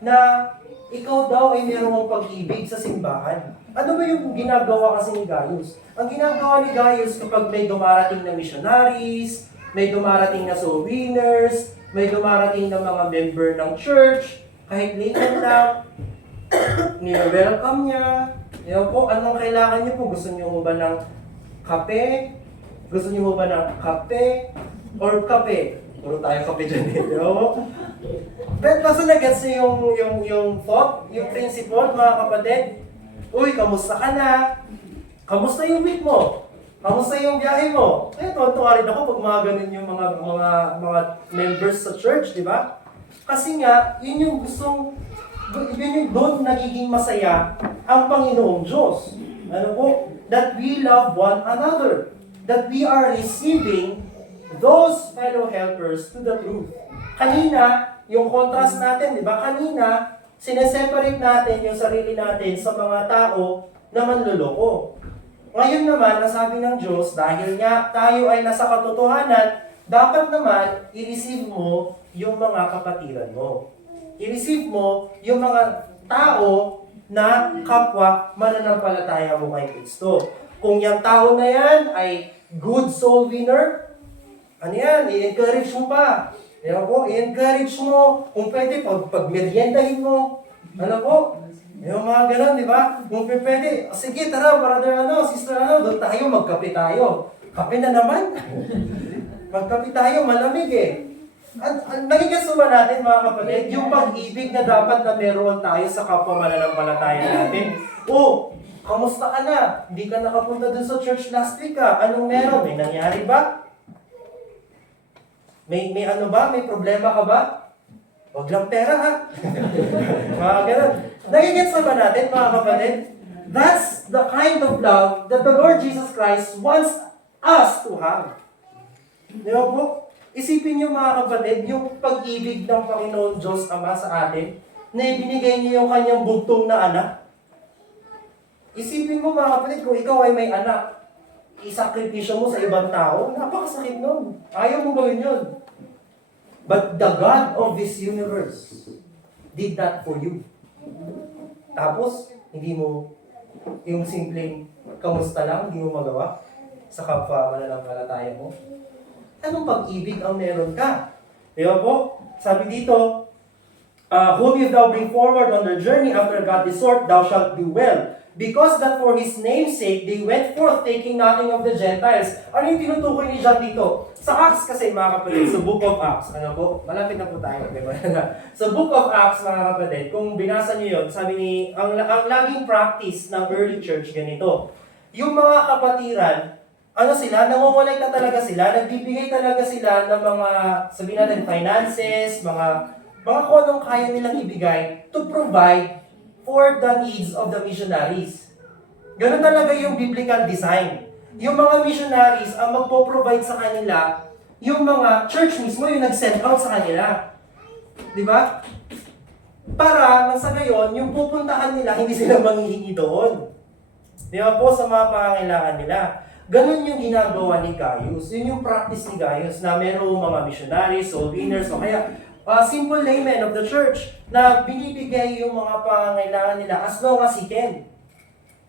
na ikaw daw ay mayroong pag-ibig sa simbahan. Ano ba yung ginagawa kasi ni Gaius? Ang ginagawa ni Gaius kapag may dumarating na missionaries, may dumarating na soul winners, may dumarating na mga member ng church, kahit layman lang, ni-welcome niya. Yan po, anong kailangan niyo po? Gusto niyo ba ng kape? Gusto niyo ba ng kape? Or kape? Puro tayo kape dyan eh. But basta na-gets niyo yung thought, yung principle, mga kapatid. Uy, kamusta ka na? Kamusta yung week mo? Kamusta yung biyahe mo? Kaya tuwan-tuwa rin ako pag mga ganun yung mga members sa church, di ba? Kasi nga, yun yung Yun yung doon nagiging masaya ang Panginoong Diyos. Ano po? That we love one another. That we are receiving those fellow helpers to the truth. Kanina, yung contrast natin, di ba? Kanina, sineseparate natin yung sarili natin sa mga tao na manloloko. Ngayon naman, nasabi ng Diyos, dahil nga tayo ay nasa katotohanan, dapat naman i-receive mo yung mga kapatiran mo. I-receive mo yung mga tao na kapwa mananampalataya mo kay Kristo. Kung yung tao na yan ay good soul winner, ano yan, i-encourage mo pa. Ano po, i-encourage mo. Kung pwede, pag-meriendahin mo. Ano po, yung mga ganun, di ba? Kung pwede, sige, tara, brother, sister, doon tayo, magkape tayo. Kape na naman. Magkape tayo, malamig eh. Nagigets ba natin, mga kapatid, yung pag-ibig na dapat na meron tayo sa kapwa mananampalataya natin? Oh, kamusta ka na? Hindi ka nakapunta dun sa church last week ka. Anong meron? May nangyari ba? May ano ba? May problema ka ba? Huwag lang pera ha. Mga ganun. Nagigets ba natin, mga kapatid? That's the kind of love that the Lord Jesus Christ wants us to have. Di ba po? Isipin niyo, mga kapatid, yung pag-ibig ng Panginoon Diyos Ama sa atin, na ibinigay niyo yung kanyang bugtong na anak. Isipin mo, mga kapatid, kung ikaw ay may anak, isakripisyo mo sa ibang tao, napakasakit nun. Ayaw mo gawin yun. But the God of this universe did that for you. Tapos, hindi mo, yung simpleng kamusta lang, hindi mo magawa sa kapwa mananampalataya mo. Anong pag-ibig ang meron ka? Di ba po? Sabi dito, whom if thou bring forward on their journey after godly sort, thou shalt do well. Because that for His name's sake, they went forth taking nothing of the Gentiles. Ano yung tinutukoy ni John dito? Sa Acts kasi, mga kapatid, sa Book of Acts, ano po? Malapit na po tayo, di ba? Sa Book of Acts, mga kapatid, kung binasa niyo yun, sabi ni, ang laging practice ng early church ganito. Yung mga kapatiran, ano sila, nangungulay na talaga sila, nagbibigay talaga sila ng mga, sabihin natin, finances, mga kung anong kaya nilang ibigay to provide for the needs of the missionaries. Ganun talaga yung biblical design. Yung mga missionaries ang magpo-provide sa kanila, yung mga church mismo yung nag-send out sa kanila. Di ba? Para, nang sa gayon, yung pupuntahan nila, hindi sila manghihingi doon. Di ba po, sa mga pangangailangan nila. Ganun yung ginagawa ni Gaius. Yun yung practice ni Gaius na merong mga missionaries, soul winners, o kaya simple laymen of the church na binibigay yung mga pangangailangan nila as long as he can.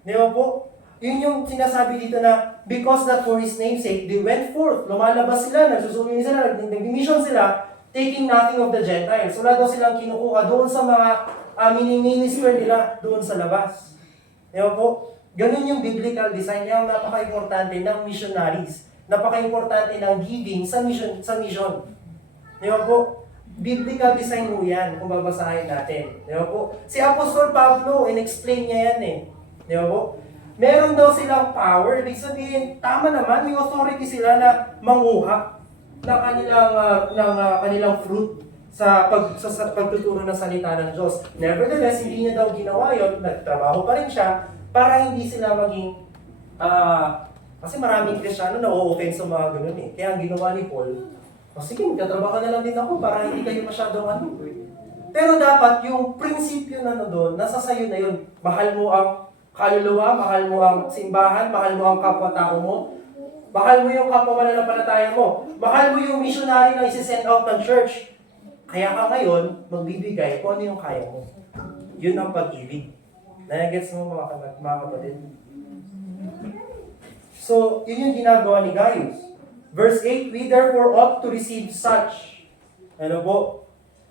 Di ba po? Yun yung sinasabi dito na because that for His name's sake, they went forth. Lumalabas sila, nagsusumingin sila, nag-mission sila, taking nothing of the Gentiles. Wala daw silang kinukuha doon sa mga mini-minister nila doon sa labas. Di ba po? Ganun yung biblical design niya, napaka-importante ng missionaries. Napaka-importante ng giving sa mission. Di ba po? Biblical design mo yan kung babasahin natin. Di ba po? Si Apostol Pablo, in-explain niya yan eh. Di ba po? Meron daw silang power. Ibig sabihin, tama naman, may authority sila na manguha ng kanilang fruit sa pagtuturo ng salita ng Diyos. Nevertheless, hindi niya daw ginawa yun. Nagtrabaho pa rin siya para hindi sila maging kasi maraming Kristiyano na o-offense sa mga ganun eh. Kaya ang ginawa ni Paul, sige, magtatrabaho na lang din ako para hindi kayo masyadong Pero dapat yung prinsipyo na doon, nasa sayo na yun. Mahal mo ang kaluluwa, mahal mo ang simbahan, mahal mo ang kapwa-tao mo, mahal mo yung kapwa mananampalataya mo, mahal mo yung missionary na isi-send out ng church. Kaya ka ngayon, magbibigay kung ano yung kaya mo. Yun ang pag-ibig. Nagets mo mga kapatid? So, yun yung ginagawa ni Gaius. Verse 8, we therefore ought to receive such, ano po,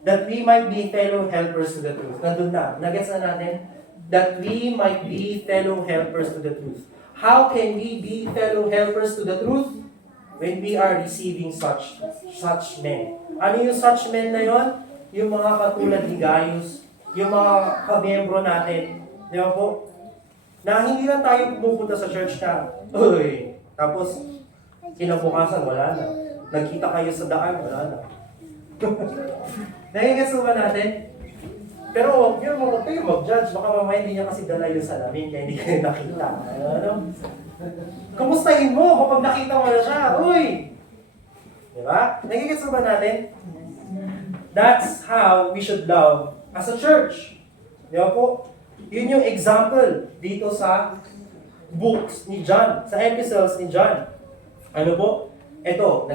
that we might be fellow helpers to the truth. Nandun na. Nagets na natin? That we might be fellow helpers to the truth. How can we be fellow helpers to the truth? When we are receiving such men. Ano yung such men na yon? Yung mga katulad ni Gaius, yung mga kamiyembro natin, di ba po? Na hindi lang tayo pumupunta sa church na, tapos kinabukasan, wala na. Nagkita kayo sa daan, wala na. Nagigets ba natin? Pero yun, huwag kayo mag-judge. Baka mamaya hindi niya kasi dala yung salamin kaya hindi kayo nakita. Ano? Kumustahin mo kapag nakita mo na siya. Uy! Diba? Nagigits ba natin? That's how we should love as a church. Di ba po? Yun yung example dito sa books ni John, sa epistles ni John. Ano po? Ito.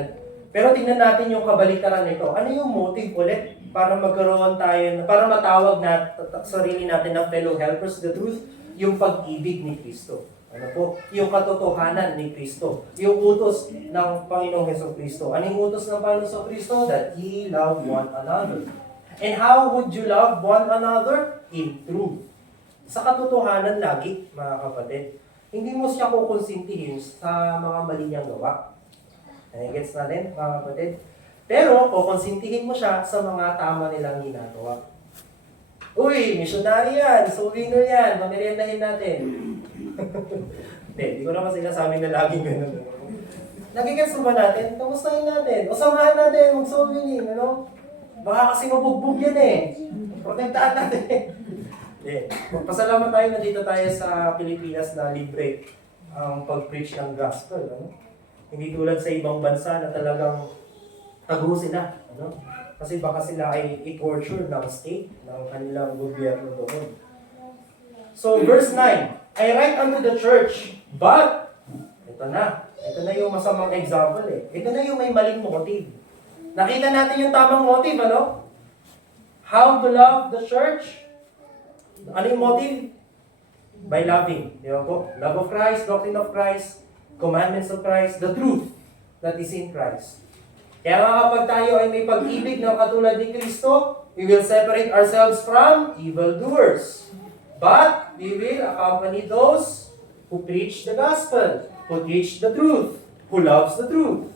Pero tingnan natin yung kabaliktaran nito. Ano yung motive ulit para magkaroon tayo, para matawag na sarili natin na fellow helpers the truth? Yung pag-ibig ni Kristo. Ano po? Yung katotohanan ni Kristo. Yung utos ng Panginoong Hesukristo. Anong utos ng Panginoong Hesukristo? That ye love one another. And how would you love one another? In truth. Sa katotohanan lagi, mga kapatid. Hindi mo siya kukonsintihin sa mga mali niyang gawa. Gets natin, mga kapatid? Pero, kukonsintihin mo siya sa mga tama nilang ginagawa. Uy, missionary yan, souvenir yan, pamilyendahin natin. Hindi ko naman sinasabing na laging gano'n. Nagigets mo ba natin? Kamustahin natin? O samahan natin, mag-souvenir, ano? Baka kasi mabugbog yan eh. Protektahan natin. Pasalamat tayo na dito tayo sa Pilipinas na libre ang pag-preach ng gospel. Ano? Hindi tulad sa ibang bansa na talagang tagusin na. Ano? Kasi baka sila ay i-torture ng state, ng kanilang gobyerno doon. So, verse 9, I write unto the church, but, ito na yung masamang example eh. Ito na yung may maling motive. Nakita natin yung tamang motive, ano? How to love the church? Ano yung motive? By loving. Di ba po? Love of Christ, doctrine of Christ, commandments of Christ, the truth that is in Christ. Kaya nga kapag tayo ay may pag-ibig na katulad ni Kristo, we will separate ourselves from evildoers. But we will accompany those who preach the gospel, who teach the truth, who loves the truth.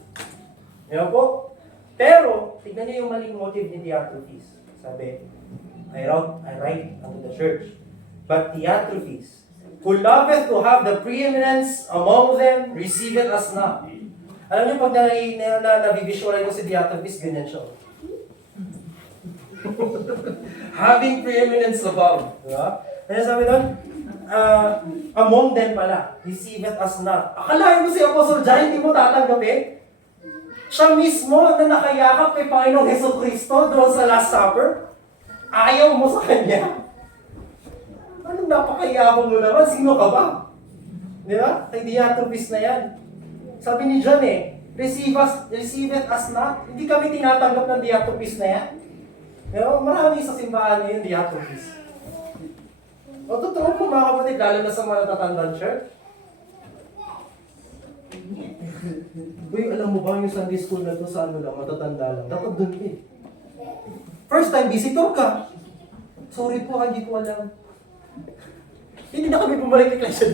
Di ba po? Pero, tignan niyo yung maling motive ni Diotrephes. Sabi, I write unto the church. But Diotrephes, who loveth to have the preeminence among them, receiveth us not. Alam niyo, pag nabivisualize ko si Diotrephes, ganyan siya. Having preeminence above. Diba? Kaya sabi doon, among them pala, receiveth us not. Akalain mo si Apostle John, hindi mo tatanggapin? Siya mismo na nakayakap kay Panginoong Hesukristo doon sa Last Supper, ayaw mo sa Kanya. Anong napakayabang mo naman? Sino ka ba? Di ba? Kay Diotrephes na yan. Sabi ni John receiveth us not. Hindi kami tinatanggap ng Diotrephes na yan. Di ba? Marami sa simbahan ngayon, Diotrephes. O totoo po mga kapatid, lalo na sa mga natatandang church. Uy, alam mo ba yung Sunday school na to sa ano lang, matatanda lang. Dapat doon eh. First time visitor ka. Sorry po, hindi ko alam. Hindi na kami bumalik kay Clash.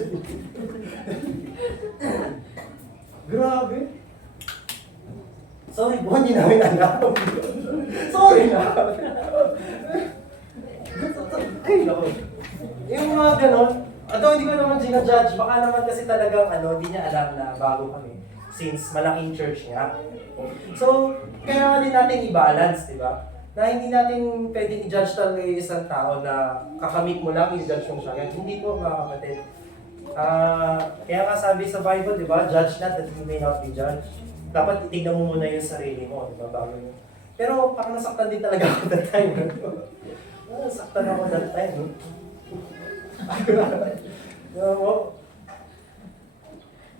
Grabe. Sorry po, hindi namin alam. Sorry na. Ay, naku. Yung mga ganon, hindi ko naman ginajudge. Baka naman kasi talagang hindi niya alam na bago kami. Since malaking church nga. So, kaya din natin i-balance, di ba? Na hindi natin pwedeng i-judge talaga yung isang tao na kakamit mo lang, i-judge mo siya. Hindi po, mga kapatid. Kaya nga sabi sa Bible, di ba? Judge not that you may not be judged. Dapat itignan mo muna yung sarili mo, di ba? Bago yun. Pero parang nasaktan din talaga ako that time. Nasaktan ako that time.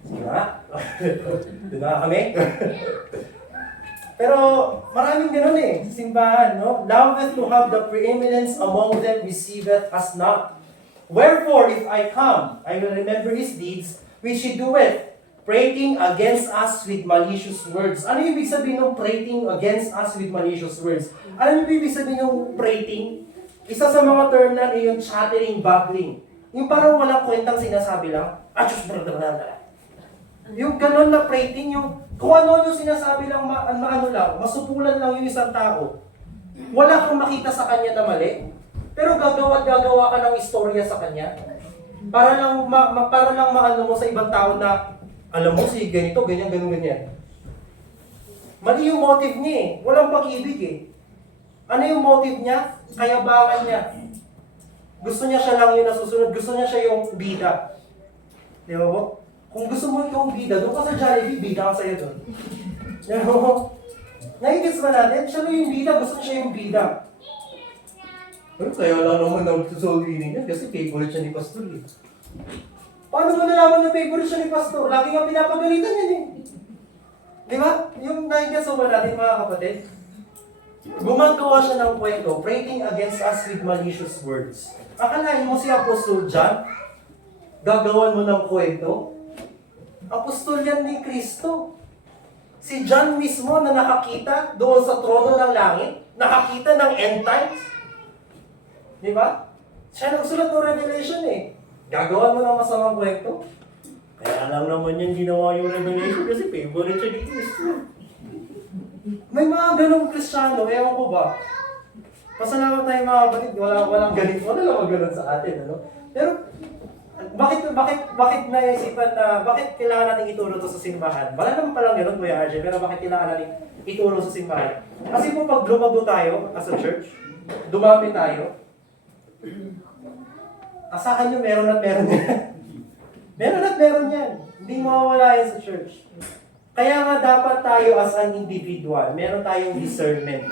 Diba? Diba kami? Pero maraming ganun eh, simbahan, no? Loveth to have the preeminence among them, receiveth us not. Wherefore, if I come, I will remember his deeds, which he doeth, prating against us with malicious words. Ano yung ibig sabihin ng prating against us with malicious words? Ano yung ibig sabihin ng prating? Isa sa mga term na yung chattering, babbling. Yung parang walang kwentang sinasabi lang, yung ganon na prating, yung kung ano yung sinasabi lang, ano lang, masupulan lang yung isang tao. Wala kang makita sa kanya na mali, pero gagawa ka ng istorya sa kanya. Para lang maano mo sa ibang tao na, alam mo si ganito, ganyan. Mali yung motive niya eh. Walang pag-ibig eh. Ano yung motive niya? Kayabangan niya. Gusto niya siya lang yung nasusunod. Gusto niya siya yung bida. Di ba po? Kung gusto mo yung bida, doon ka sa Jollibee, bida ka sa'yo doon. Di ba po? Nakikits ba natin? Siya lang yung bida, gusto siya yung bida. Well, kaya lang naman nagsusulwining niya kasi favorite siya ni Pastor eh. Paano mo nalaman na favorite siya ni Pastor? Lagi nga pinapagalitan yan eh. Di ba? Yung nakikits ba natin mga kapatid? Gumagawa siya ng kwento, prating against us with malicious words. Akalain mo si Apostol John, gagawan mo ng kwento? Apostol yan ni Kristo. Si John mismo na nakakita doon sa trono ng langit, nakakita ng end times. Di ba? Siya nagsulat ng Revelation eh. Gagawan mo ng masamang kwento? Kaya lang naman yan ginawa yung Revelation kasi favorite siya ni Kristo. May mga ganong Kristiyano, ewan ko ba? Pasalamat tayo mga kapatid, walang ganito, wala naman ganon sa atin, ano? Pero, bakit naisipan na, bakit kailangan natin ituro to sa simbahan? Wala naman palang ganon, Kuya RJ, pero bakit kailangan natin ituro sa simbahan? Kasi po pag lumago tayo as a church, dumami tayo, asahan nyo meron at meron yan. Meron at meron yan. Hindi mawawala yan sa church. Kaya nga dapat tayo as an individual, meron tayong discernment.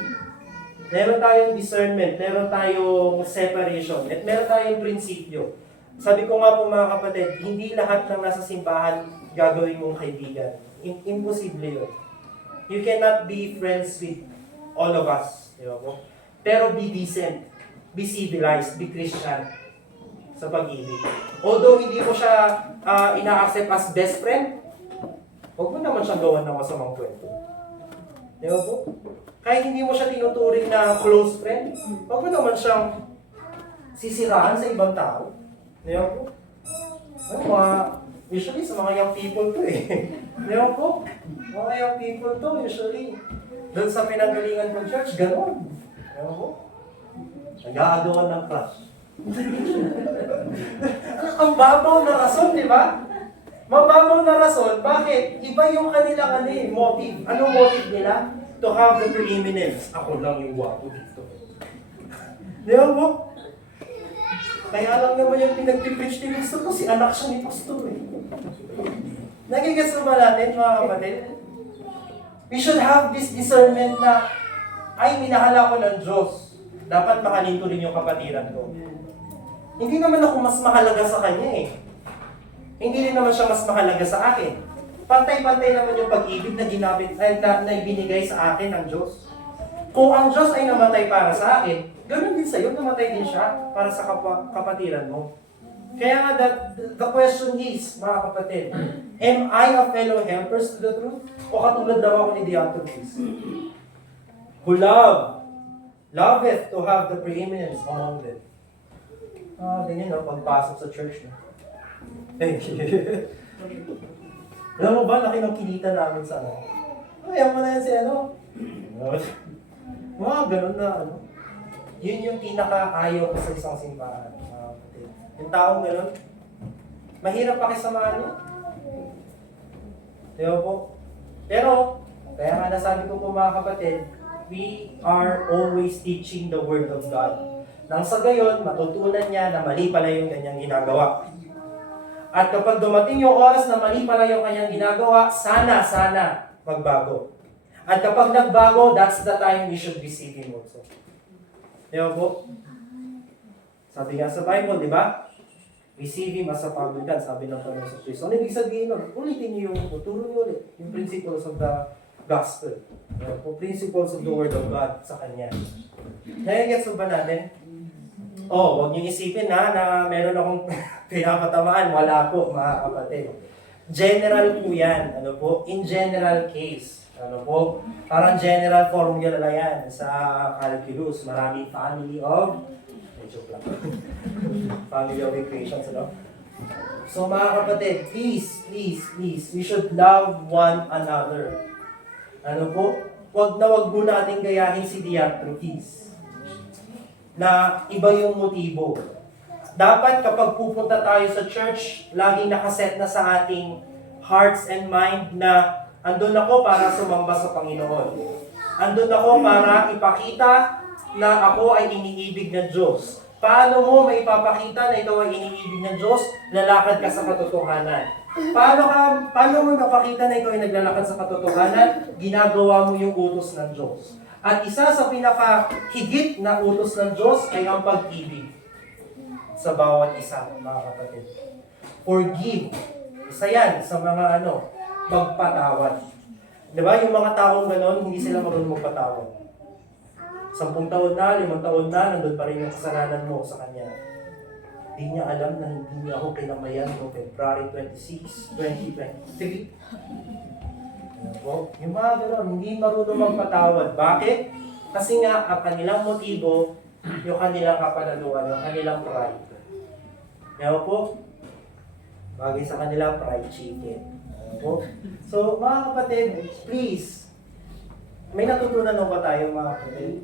Meron tayong discernment, meron tayong separation, at meron tayong prinsipyo. Sabi ko nga po mga kapatid, hindi lahat ng nasa simbahan gagawin mong kaibigan. Imposible yun. You cannot be friends with all of us. Di ba po? Pero be decent, be civilized, be Christian sa pag-ibig. Although hindi mo siya ina-accept as best friend, huwag mo naman siyang gawan ng masamang kwento. Di ba po? Kahit hindi mo siya tinuturing na close friend, huwag mo naman siyang sisiraan sa ibang tao. Di ba po? Usually sa mga young people to eh. Di ba po? Mga young people to usually. Doon sa pinanggalingan ng church, gano'n. Di ba po? Nag-aagawan ng crush. Ang babaw na rason, di ba? Mababaw na rason, bakit? Iba yung kanilang motive. Anong motive nila? To have the preeminence. Ako lang yung wapo dito. Di ba po? Kaya lang naman yung pinag-preach ni Pastor ko, si anak siya ni Pastor eh. Nagigets ba natin mga kapatid? We should have this discernment na, ay, minahala ko ng Diyos. Dapat mahalin ko rin yung kapatiran ko. Hindi naman ako mas mahalaga sa kanya eh. Hindi rin naman siya mas mahalaga sa akin. Pantay-pantay naman yung pag-ibig na na ibinigay sa akin ng Diyos. Kung ang Diyos ay namatay para sa akin, ganoon din sa'yo, namatay din siya para sa kapatiran mo. Kaya nga, the question is, mga kapatid, am I a fellow helpers to the truth? O katulad daw ako ni Diotrephes? Who loveth to have the preeminence among them. Ganyan no, pagpasok sa church. No? Alam mo ba, laki ng kinita namin sa ano? Ayaw mo na yan si ano? Mga ganun na ano. Yun yung pinaka-ayaw ko sa isang simbahan. Yung taong ganun, mahirap pakisamahan niya. Diba po? Pero, kaya nga nasabi ko po mga kapatid, we are always teaching the Word of God. Nang sa gayon, matutunan niya na mali pala yung kanyang ginagawa. At kapag dumating yung oras na mali pala yung kanyang ginagawa, sana magbago. At kapag nagbago, that's the time we should receive Him also. Di ba po? Sabi nga sa Bible, di ba? Receive Him as a publican, sabi ng Panginoon sa Kristo. Ano ibig sabihin nun? Ulitin niyo turo niyo ulit yung principles of the gospel. Principles of the Word of God sa Kanya. Nagigets ba natin? Huwag niyo isipin na meron akong pinapatamaan. Wala po, mga kapatid. General po yan. Ano po? In general case. Ano po? Parang general formula na yan sa calculus. Maraming family of... Joke lang. Family of equations, ano? So mga kapatid, please, we should love one another. Ano po? Wag mo nating gayahin si Diotrephes na iba yung motibo. Dapat kapag pupunta tayo sa church, laging nakaset na sa ating hearts and mind na andun ako para sumamba sa Panginoon. Andun ako para ipakita na ako ay iniibig ng Diyos? Paano mo maipapakita na ikaw ay iniibig ng Diyos? Lalakad ka sa katotohanan. Paano mo mapakita na ikaw ay naglalakad sa katotohanan? Ginagawa mo yung utos ng Diyos. At isa sa pinakahigit na utos ng Diyos ay ang pag-ibig sa bawat isa, mga kapatid. Forgive. Isa yan sa mga magpatawad. Diba? Yung mga taong ganon, hindi sila marunong magpatawad. 10 taon na, 5 taon na, nandun pa rin yung kasalanan mo sa kanya. Hindi niya alam na hindi niya ako kinamayan noong February 26, 2023. Yung mga gano'n, hindi marunong magpatawad. Bakit? Kasi nga, ang kanilang motibo, yung kanilang kapanaluan, yung kanilang pride. Kaya po, bagay sa kanilang fried chicken. Po? So, mga kapatid, please, may natutunan ba tayo, mga kapatid?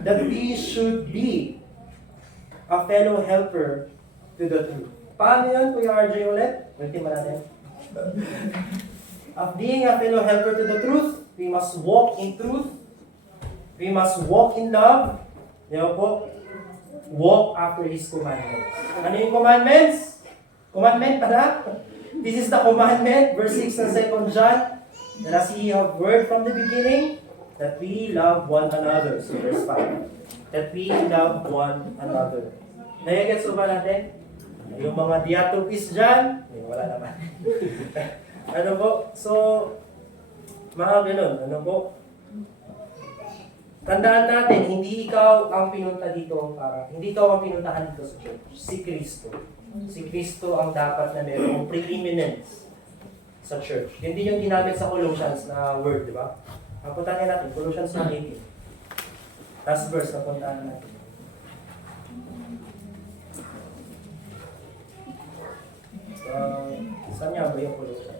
That we should be a fellow helper to the truth. Paano yan, Kuya RJ ulit? Ultima natin. Of being a fellow helper to the truth, we must walk in truth. We must walk in love. Yan po. Walk after His commandments. Ano yung commandments? Commandment pala. This is the commandment, verse 6 ng 2 John. That as ye have heard from the beginning, that we love one another. So verse 5. That we love one another. Nagigets ba natin? Yung mga diatropis dyan, wala naman. Ano po? So, mga ganun, ano po? Tandaan natin, hindi ikaw ang pinunta dito hindi ikaw ang pinuntahan dito sa church. Si Kristo. Si Kristo ang dapat na mayroong preeminence sa church. Yun din yung ginamit sa Colossians na word, di ba? Puntahan natin, Colossians 1:18. Last verse na puntahan natin. Saan niya ba yung Colossians?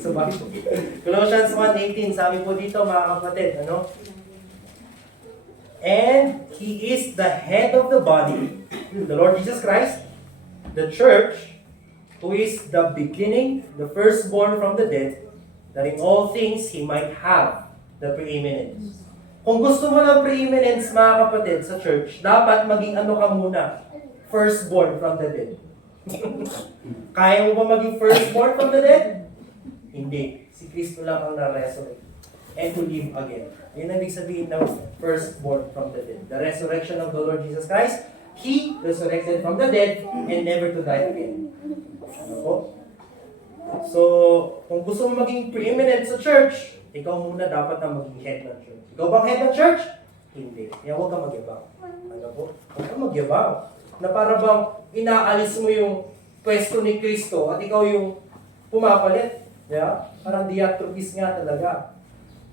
Sa Bible. Colossians 1:18, sabi po dito mga kapatid, And He is the head of the body, the Lord Jesus Christ, the church, who is the beginning, the firstborn from the dead, that in all things He might have the preeminence. Kung gusto mo ng preeminence, mga kapatid, sa church, dapat maging ka muna? Firstborn from the dead. Kaya mo ba maging firstborn from the dead? Hindi. Si Kristo lang ang na-resurrect and to live again. Yun ang ibig sabihin ng firstborn from the dead. The resurrection of the Lord Jesus Christ, He resurrected from the dead and never to die again. Ano po? So, kung gusto mo maging preeminent sa church, ikaw muna dapat na maging head ng church. Ikaw bang head ng church? Hindi. Kaya huwag kang magyabang. Ano po? Huwag kang magyabang. Na para bang inaalis mo yung pwesto ni Kristo at ikaw yung pumapalit. Yeah? Parang diatropis nga talaga.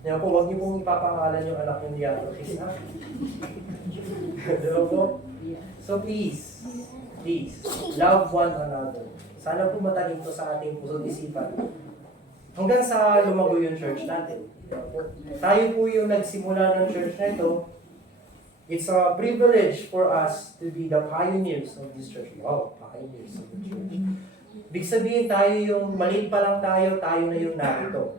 Kaya po, huwag niyo pong ipapangalan yung anak yung diatropis, ha? Diba po? So please, love one another. Sana po matalim to sa ating puso't isipan. Hanggang sa lumago yung church natin. Tayo po yung nagsimula ng church na ito. It's a privilege for us to be the pioneers of this church. Wow, pioneers of the church. Ibig sabihin tayo yung maliit pa lang tayo na yung narito.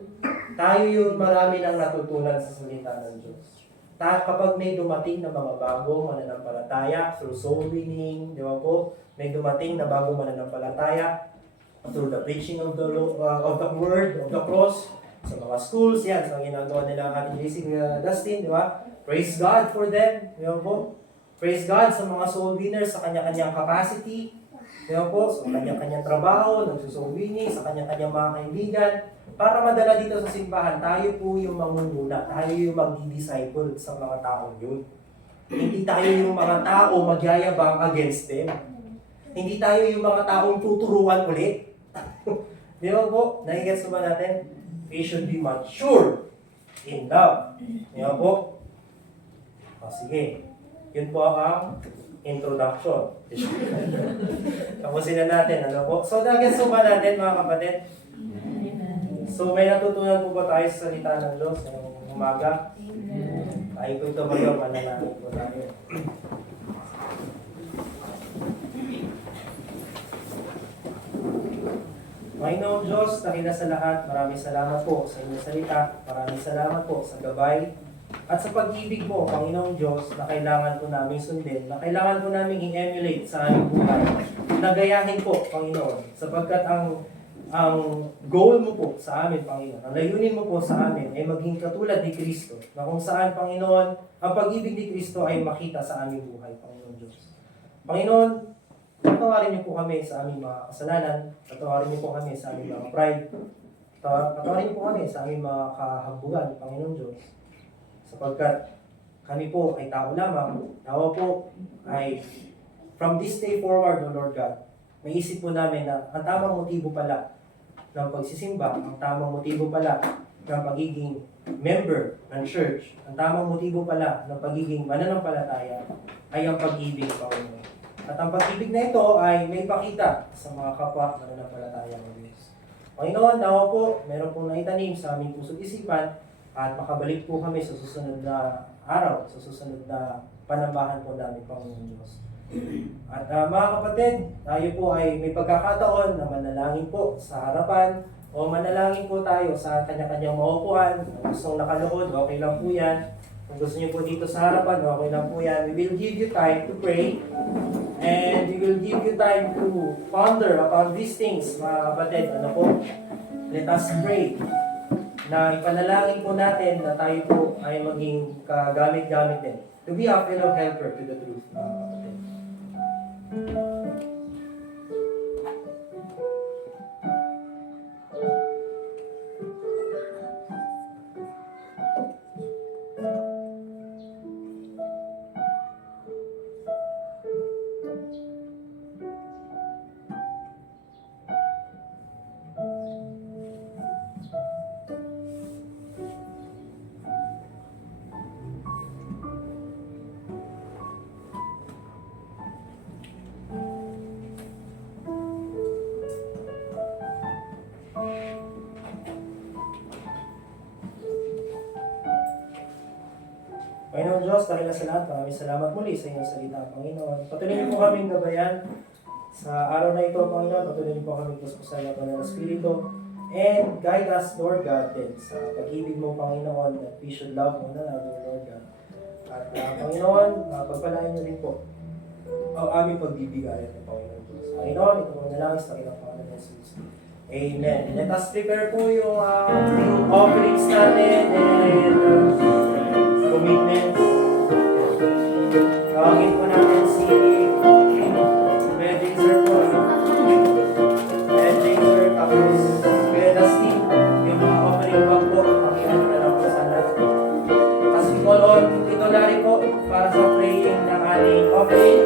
Tayo yung marami nang natutunan sa salita ng Diyos. Kapag may dumating na mga bagong mananampalataya through soul winning, di ba po? May dumating na bagong mananampalataya through the preaching of the word, of the cross, sa mga schools, yan, sa ginagawa nila ang ating JC Dustin, di ba? Praise God for them, di ba po? Praise God sa mga soul winners sa kanya-kanyang capacity, di ba po? Sa kanya-kanyang trabaho, nagsusoul winning, sa kanya-kanyang mga kaibigan. Para madala dito sa simbahan, tayo po yung mangunguna, tayo yung mag-disciple sa mga taong yun. Hindi tayo yung mga tao magyayabang against them. Hindi tayo yung mga taong tuturuan ulit. Di ba po? Nakikita ba natin? We should be mature in love. Di ba po? Sige. Yun po ang introduction. Tapusin na natin. Ano po? So, nakikita ba natin mga kapatid? So, may natutunan po ba tayo sa salita ng Diyos ngayong umaga? Ay po ito ba yung mananangin po tayo? Panginoong Diyos, takina sa lahat, maraming salamat po sa inyong salita. Maraming salamat po sa gabay At sa pag-ibig mo, Panginoong Diyos, na kailangan po namin sundin, na kailangan po namin i-emulate sa aming buhay, nagayahin po, Panginoon, sapagkat ang goal mo po sa amin, Panginoon, ang layunin mo po sa amin ay maging katulad ni Kristo, na kung saan, Panginoon, ang pag-ibig ni Kristo ay makita sa aming buhay, Panginoon Diyos. Panginoon, patawarin niyo po kami sa aming mga kasalanan, patawarin niyo po kami sa aming mga pride, patawarin niyo po kami sa aming mga kahabugan, Panginoon Diyos, sapagkat kami po ay tao lamang, tawa po ay from this day forward, O Lord God, may isip po namin na ang tamang motibo pala ng pagsisimba, ang tamang motibo pala ng pagiging member ng church, ang tamang motibo pala ng pagiging mananampalataya ay ang pag-ibig, Panginoon. At ang pag-ibig na ito ay may pakita sa mga kapwa mananampalataya ng Diyos. Panginoon, nawa po, meron pong naitanim sa aming puso't isipan at makabalik po kami sa susunod na araw, sa susunod na panambahan po namin, Panginoon Diyos. At mga kapatid, tayo po ay may pagkakataon na manalangin po sa harapan o manalangin po tayo sa kanya-kanyang maupuan. Kung gustong nakalood, okay lang po yan. Kung gusto niyo po dito sa harapan, okay lang po yan. We will give you time to pray and we will give you time to ponder upon these things, mga kapatid. Ano po? Let us pray na ipanalangin po natin na tayo po ay maging kagamit-gamit din. To be a fellow helper to the truth, mga kapatid. Panginoon Diyos, dahil sa lahat, maraming salamat muli sa inyong salita, Panginoon. Patuloy niyo po kaming gabayan sa araw na ito, Panginoon. Patuloy niyo po kaming puspusan ng Panginoon Espiritu. And guide us, Lord God, din sa pag-ibig mo, Panginoon, that we should love one another, Lord God. At Panginoon, pagpalain niyo rin po ang aming pagbibigayan ng Panginoon Diyos. Panginoon, ito mo nalangin sa kanilang Panginoon Jesus. Amen. Let us prepare po yung offerings natin and commitments. Tawagin po natin si Kuya Jaser po. Kuya Jaser, tapos Kuya Dustin, yung mga offering bag po, pakihan na lang po sana. Tapos we call on Tito Larry po para sa praying ng ating offering.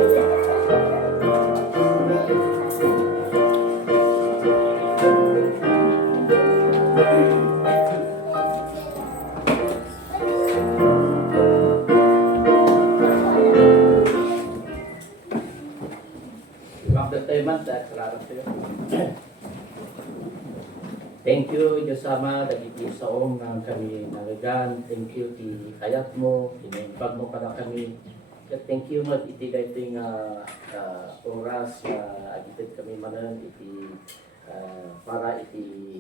Thank you, Diyos Ama, dagiti sa ng kami nagagan. Thank you, ti kayat mo, tinaimpag mo kada kami. Thank you, mat iti ito yung oras na agitid kami manan, iti para iti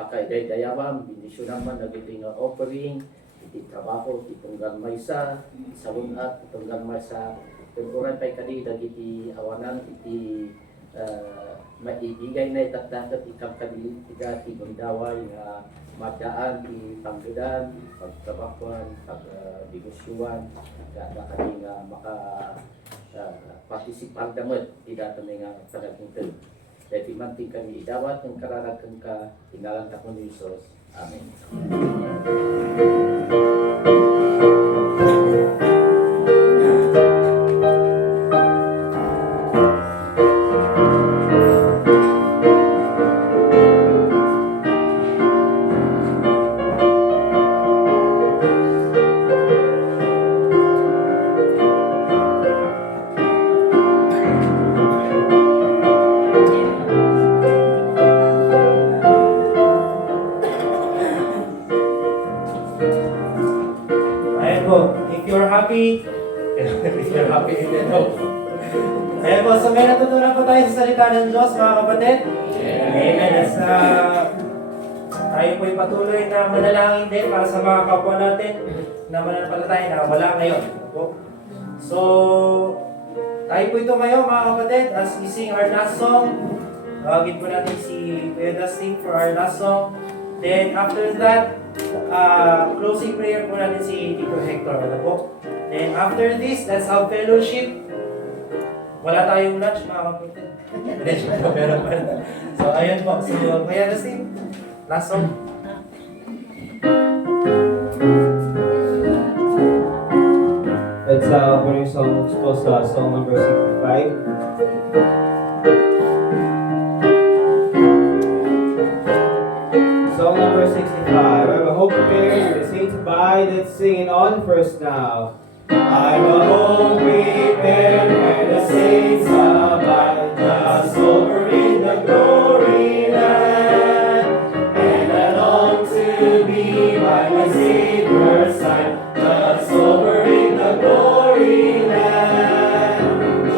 pakaiday-dayawam, bindisyon naman, nagiti nga offering, iti trabaho, iti tunggang maysa, sa lunat, tunggang maysa, tungkuran pa'y kadi, dagiti awanan, iti maibigay na itatatat ikang kabilit ita ti gundaway nga madaan ti panggadan, pagtrabakuan, pagnegosyuan, kada kani nga maka partisipar damot ti dato nga panagingted. Dahil manting kami idawat ng kararagan ka tinalang takon ni Jesus. Amen. If you're happy, then hope. Ayan po, so may natutunan po tayo sa salita ng Diyos, mga kapatid. Amen. As tayo po'y patuloy na manalangin din para sa mga kapwa natin na mananampalataya na wala ngayon. Po. So, tayo po ito ngayon mga kapatid as we sing our last song. Tawagin po natin si Kuya Dustin for our last song. Then after that, closing prayer po natin si Tito Hector. Ano po? Then after this, let's have fellowship. Wala tayong lunch mga kapatid. So ayun po. So Kuya Dustin, last song. Let's open yung songs po sa song number 65. Song number 65. I have a hope prepared, the saints abide, let's sing it on first now. I have a hope prepared where the saints abide, just over in the glory land. And I long to be by my Savior's side, just over in the glory land.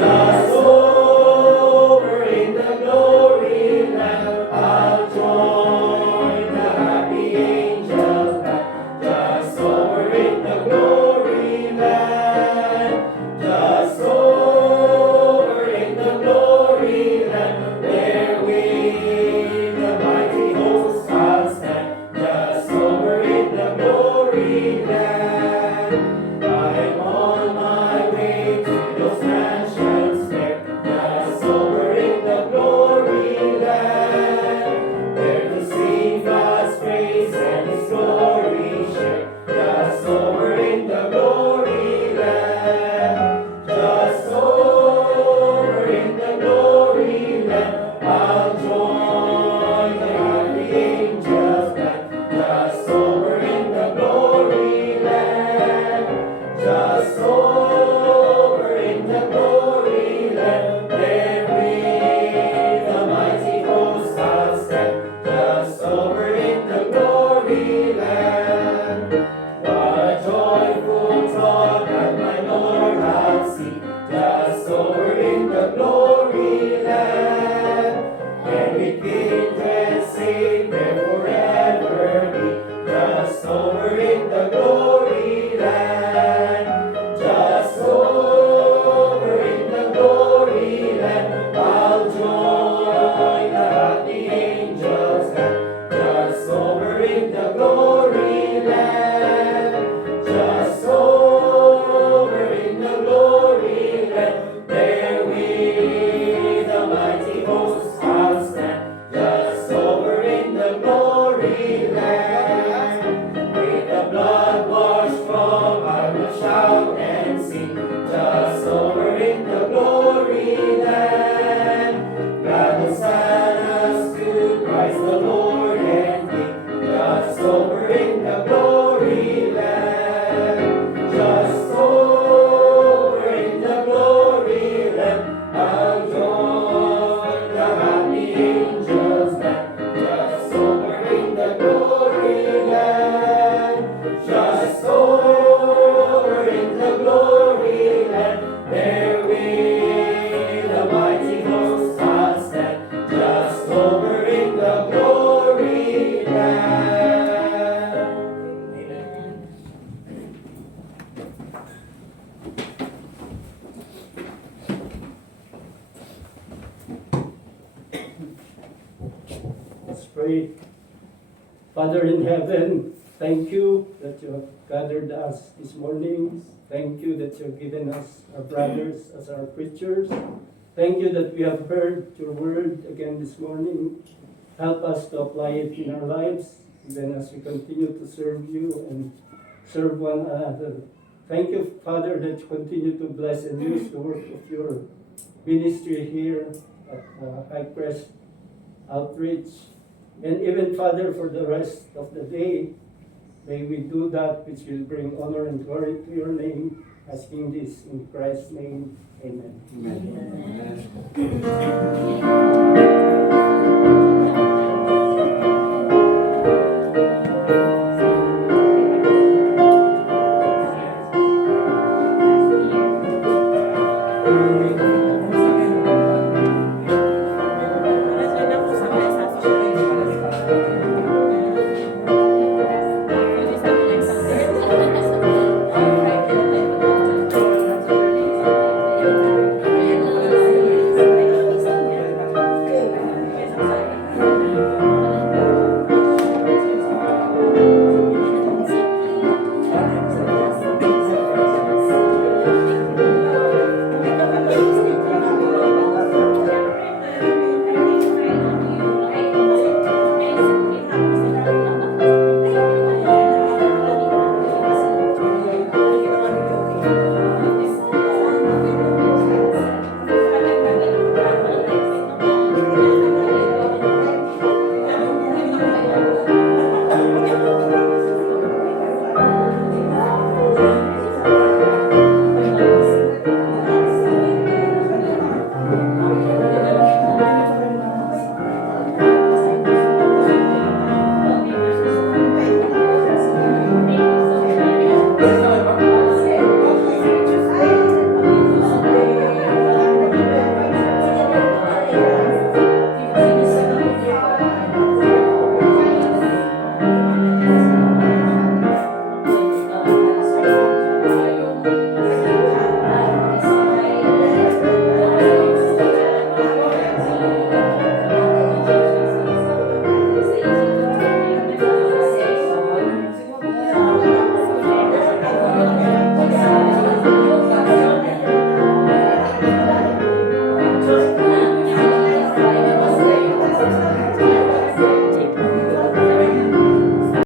Just over in the glory land, I'll join the happy angels band. Just over in the glory land, just over in the glory land, where with the mighty hosts I'll stand. Just over in the glory land, I'm on my way to those mansions there. Just over in the glory land, there to sing God's praise and His glory share. Just over in the glory land, just over in the glory land, I'll join the happy angels band. Just over in the glory land, just over in the glory land, there with the mighty hosts I'll stand. Just over in the glory land, what a joyful thought that my Lord I'll see. Just over in the glory land, and with kindred safe there forever be. Just over in the glory land, just over in the glory land, I'll join the happy angels band. Just over in the glory land, just over in the glory land, there with the mighty hosts I'll stand. Just over in the glory land, with the blood washed from I will shout and sing. Just over in the glory land, God will stand us to Christ the Lord and King. Just over in the glory land, just over in the glory land, I'll join the happy angels band. Just over in the glory land, just over in the glory land, there with the mighty hosts I'll stand. Just over in the glory land. Amen. Let's pray. Father in heaven, thank you that you have gathered us this morning. Thank you that you have given us our brothers as our preachers. Thank you that we have heard your word again this morning. Help us to apply it in our lives, even as we continue to serve you and serve one another. Thank you, Father, that you continue to bless and use the work of your ministry here at High Crest Outreach. And even, Father, for the rest of the day, may we do that which will bring honor and glory to your name, asking this in Christ's name. Amen. Amen.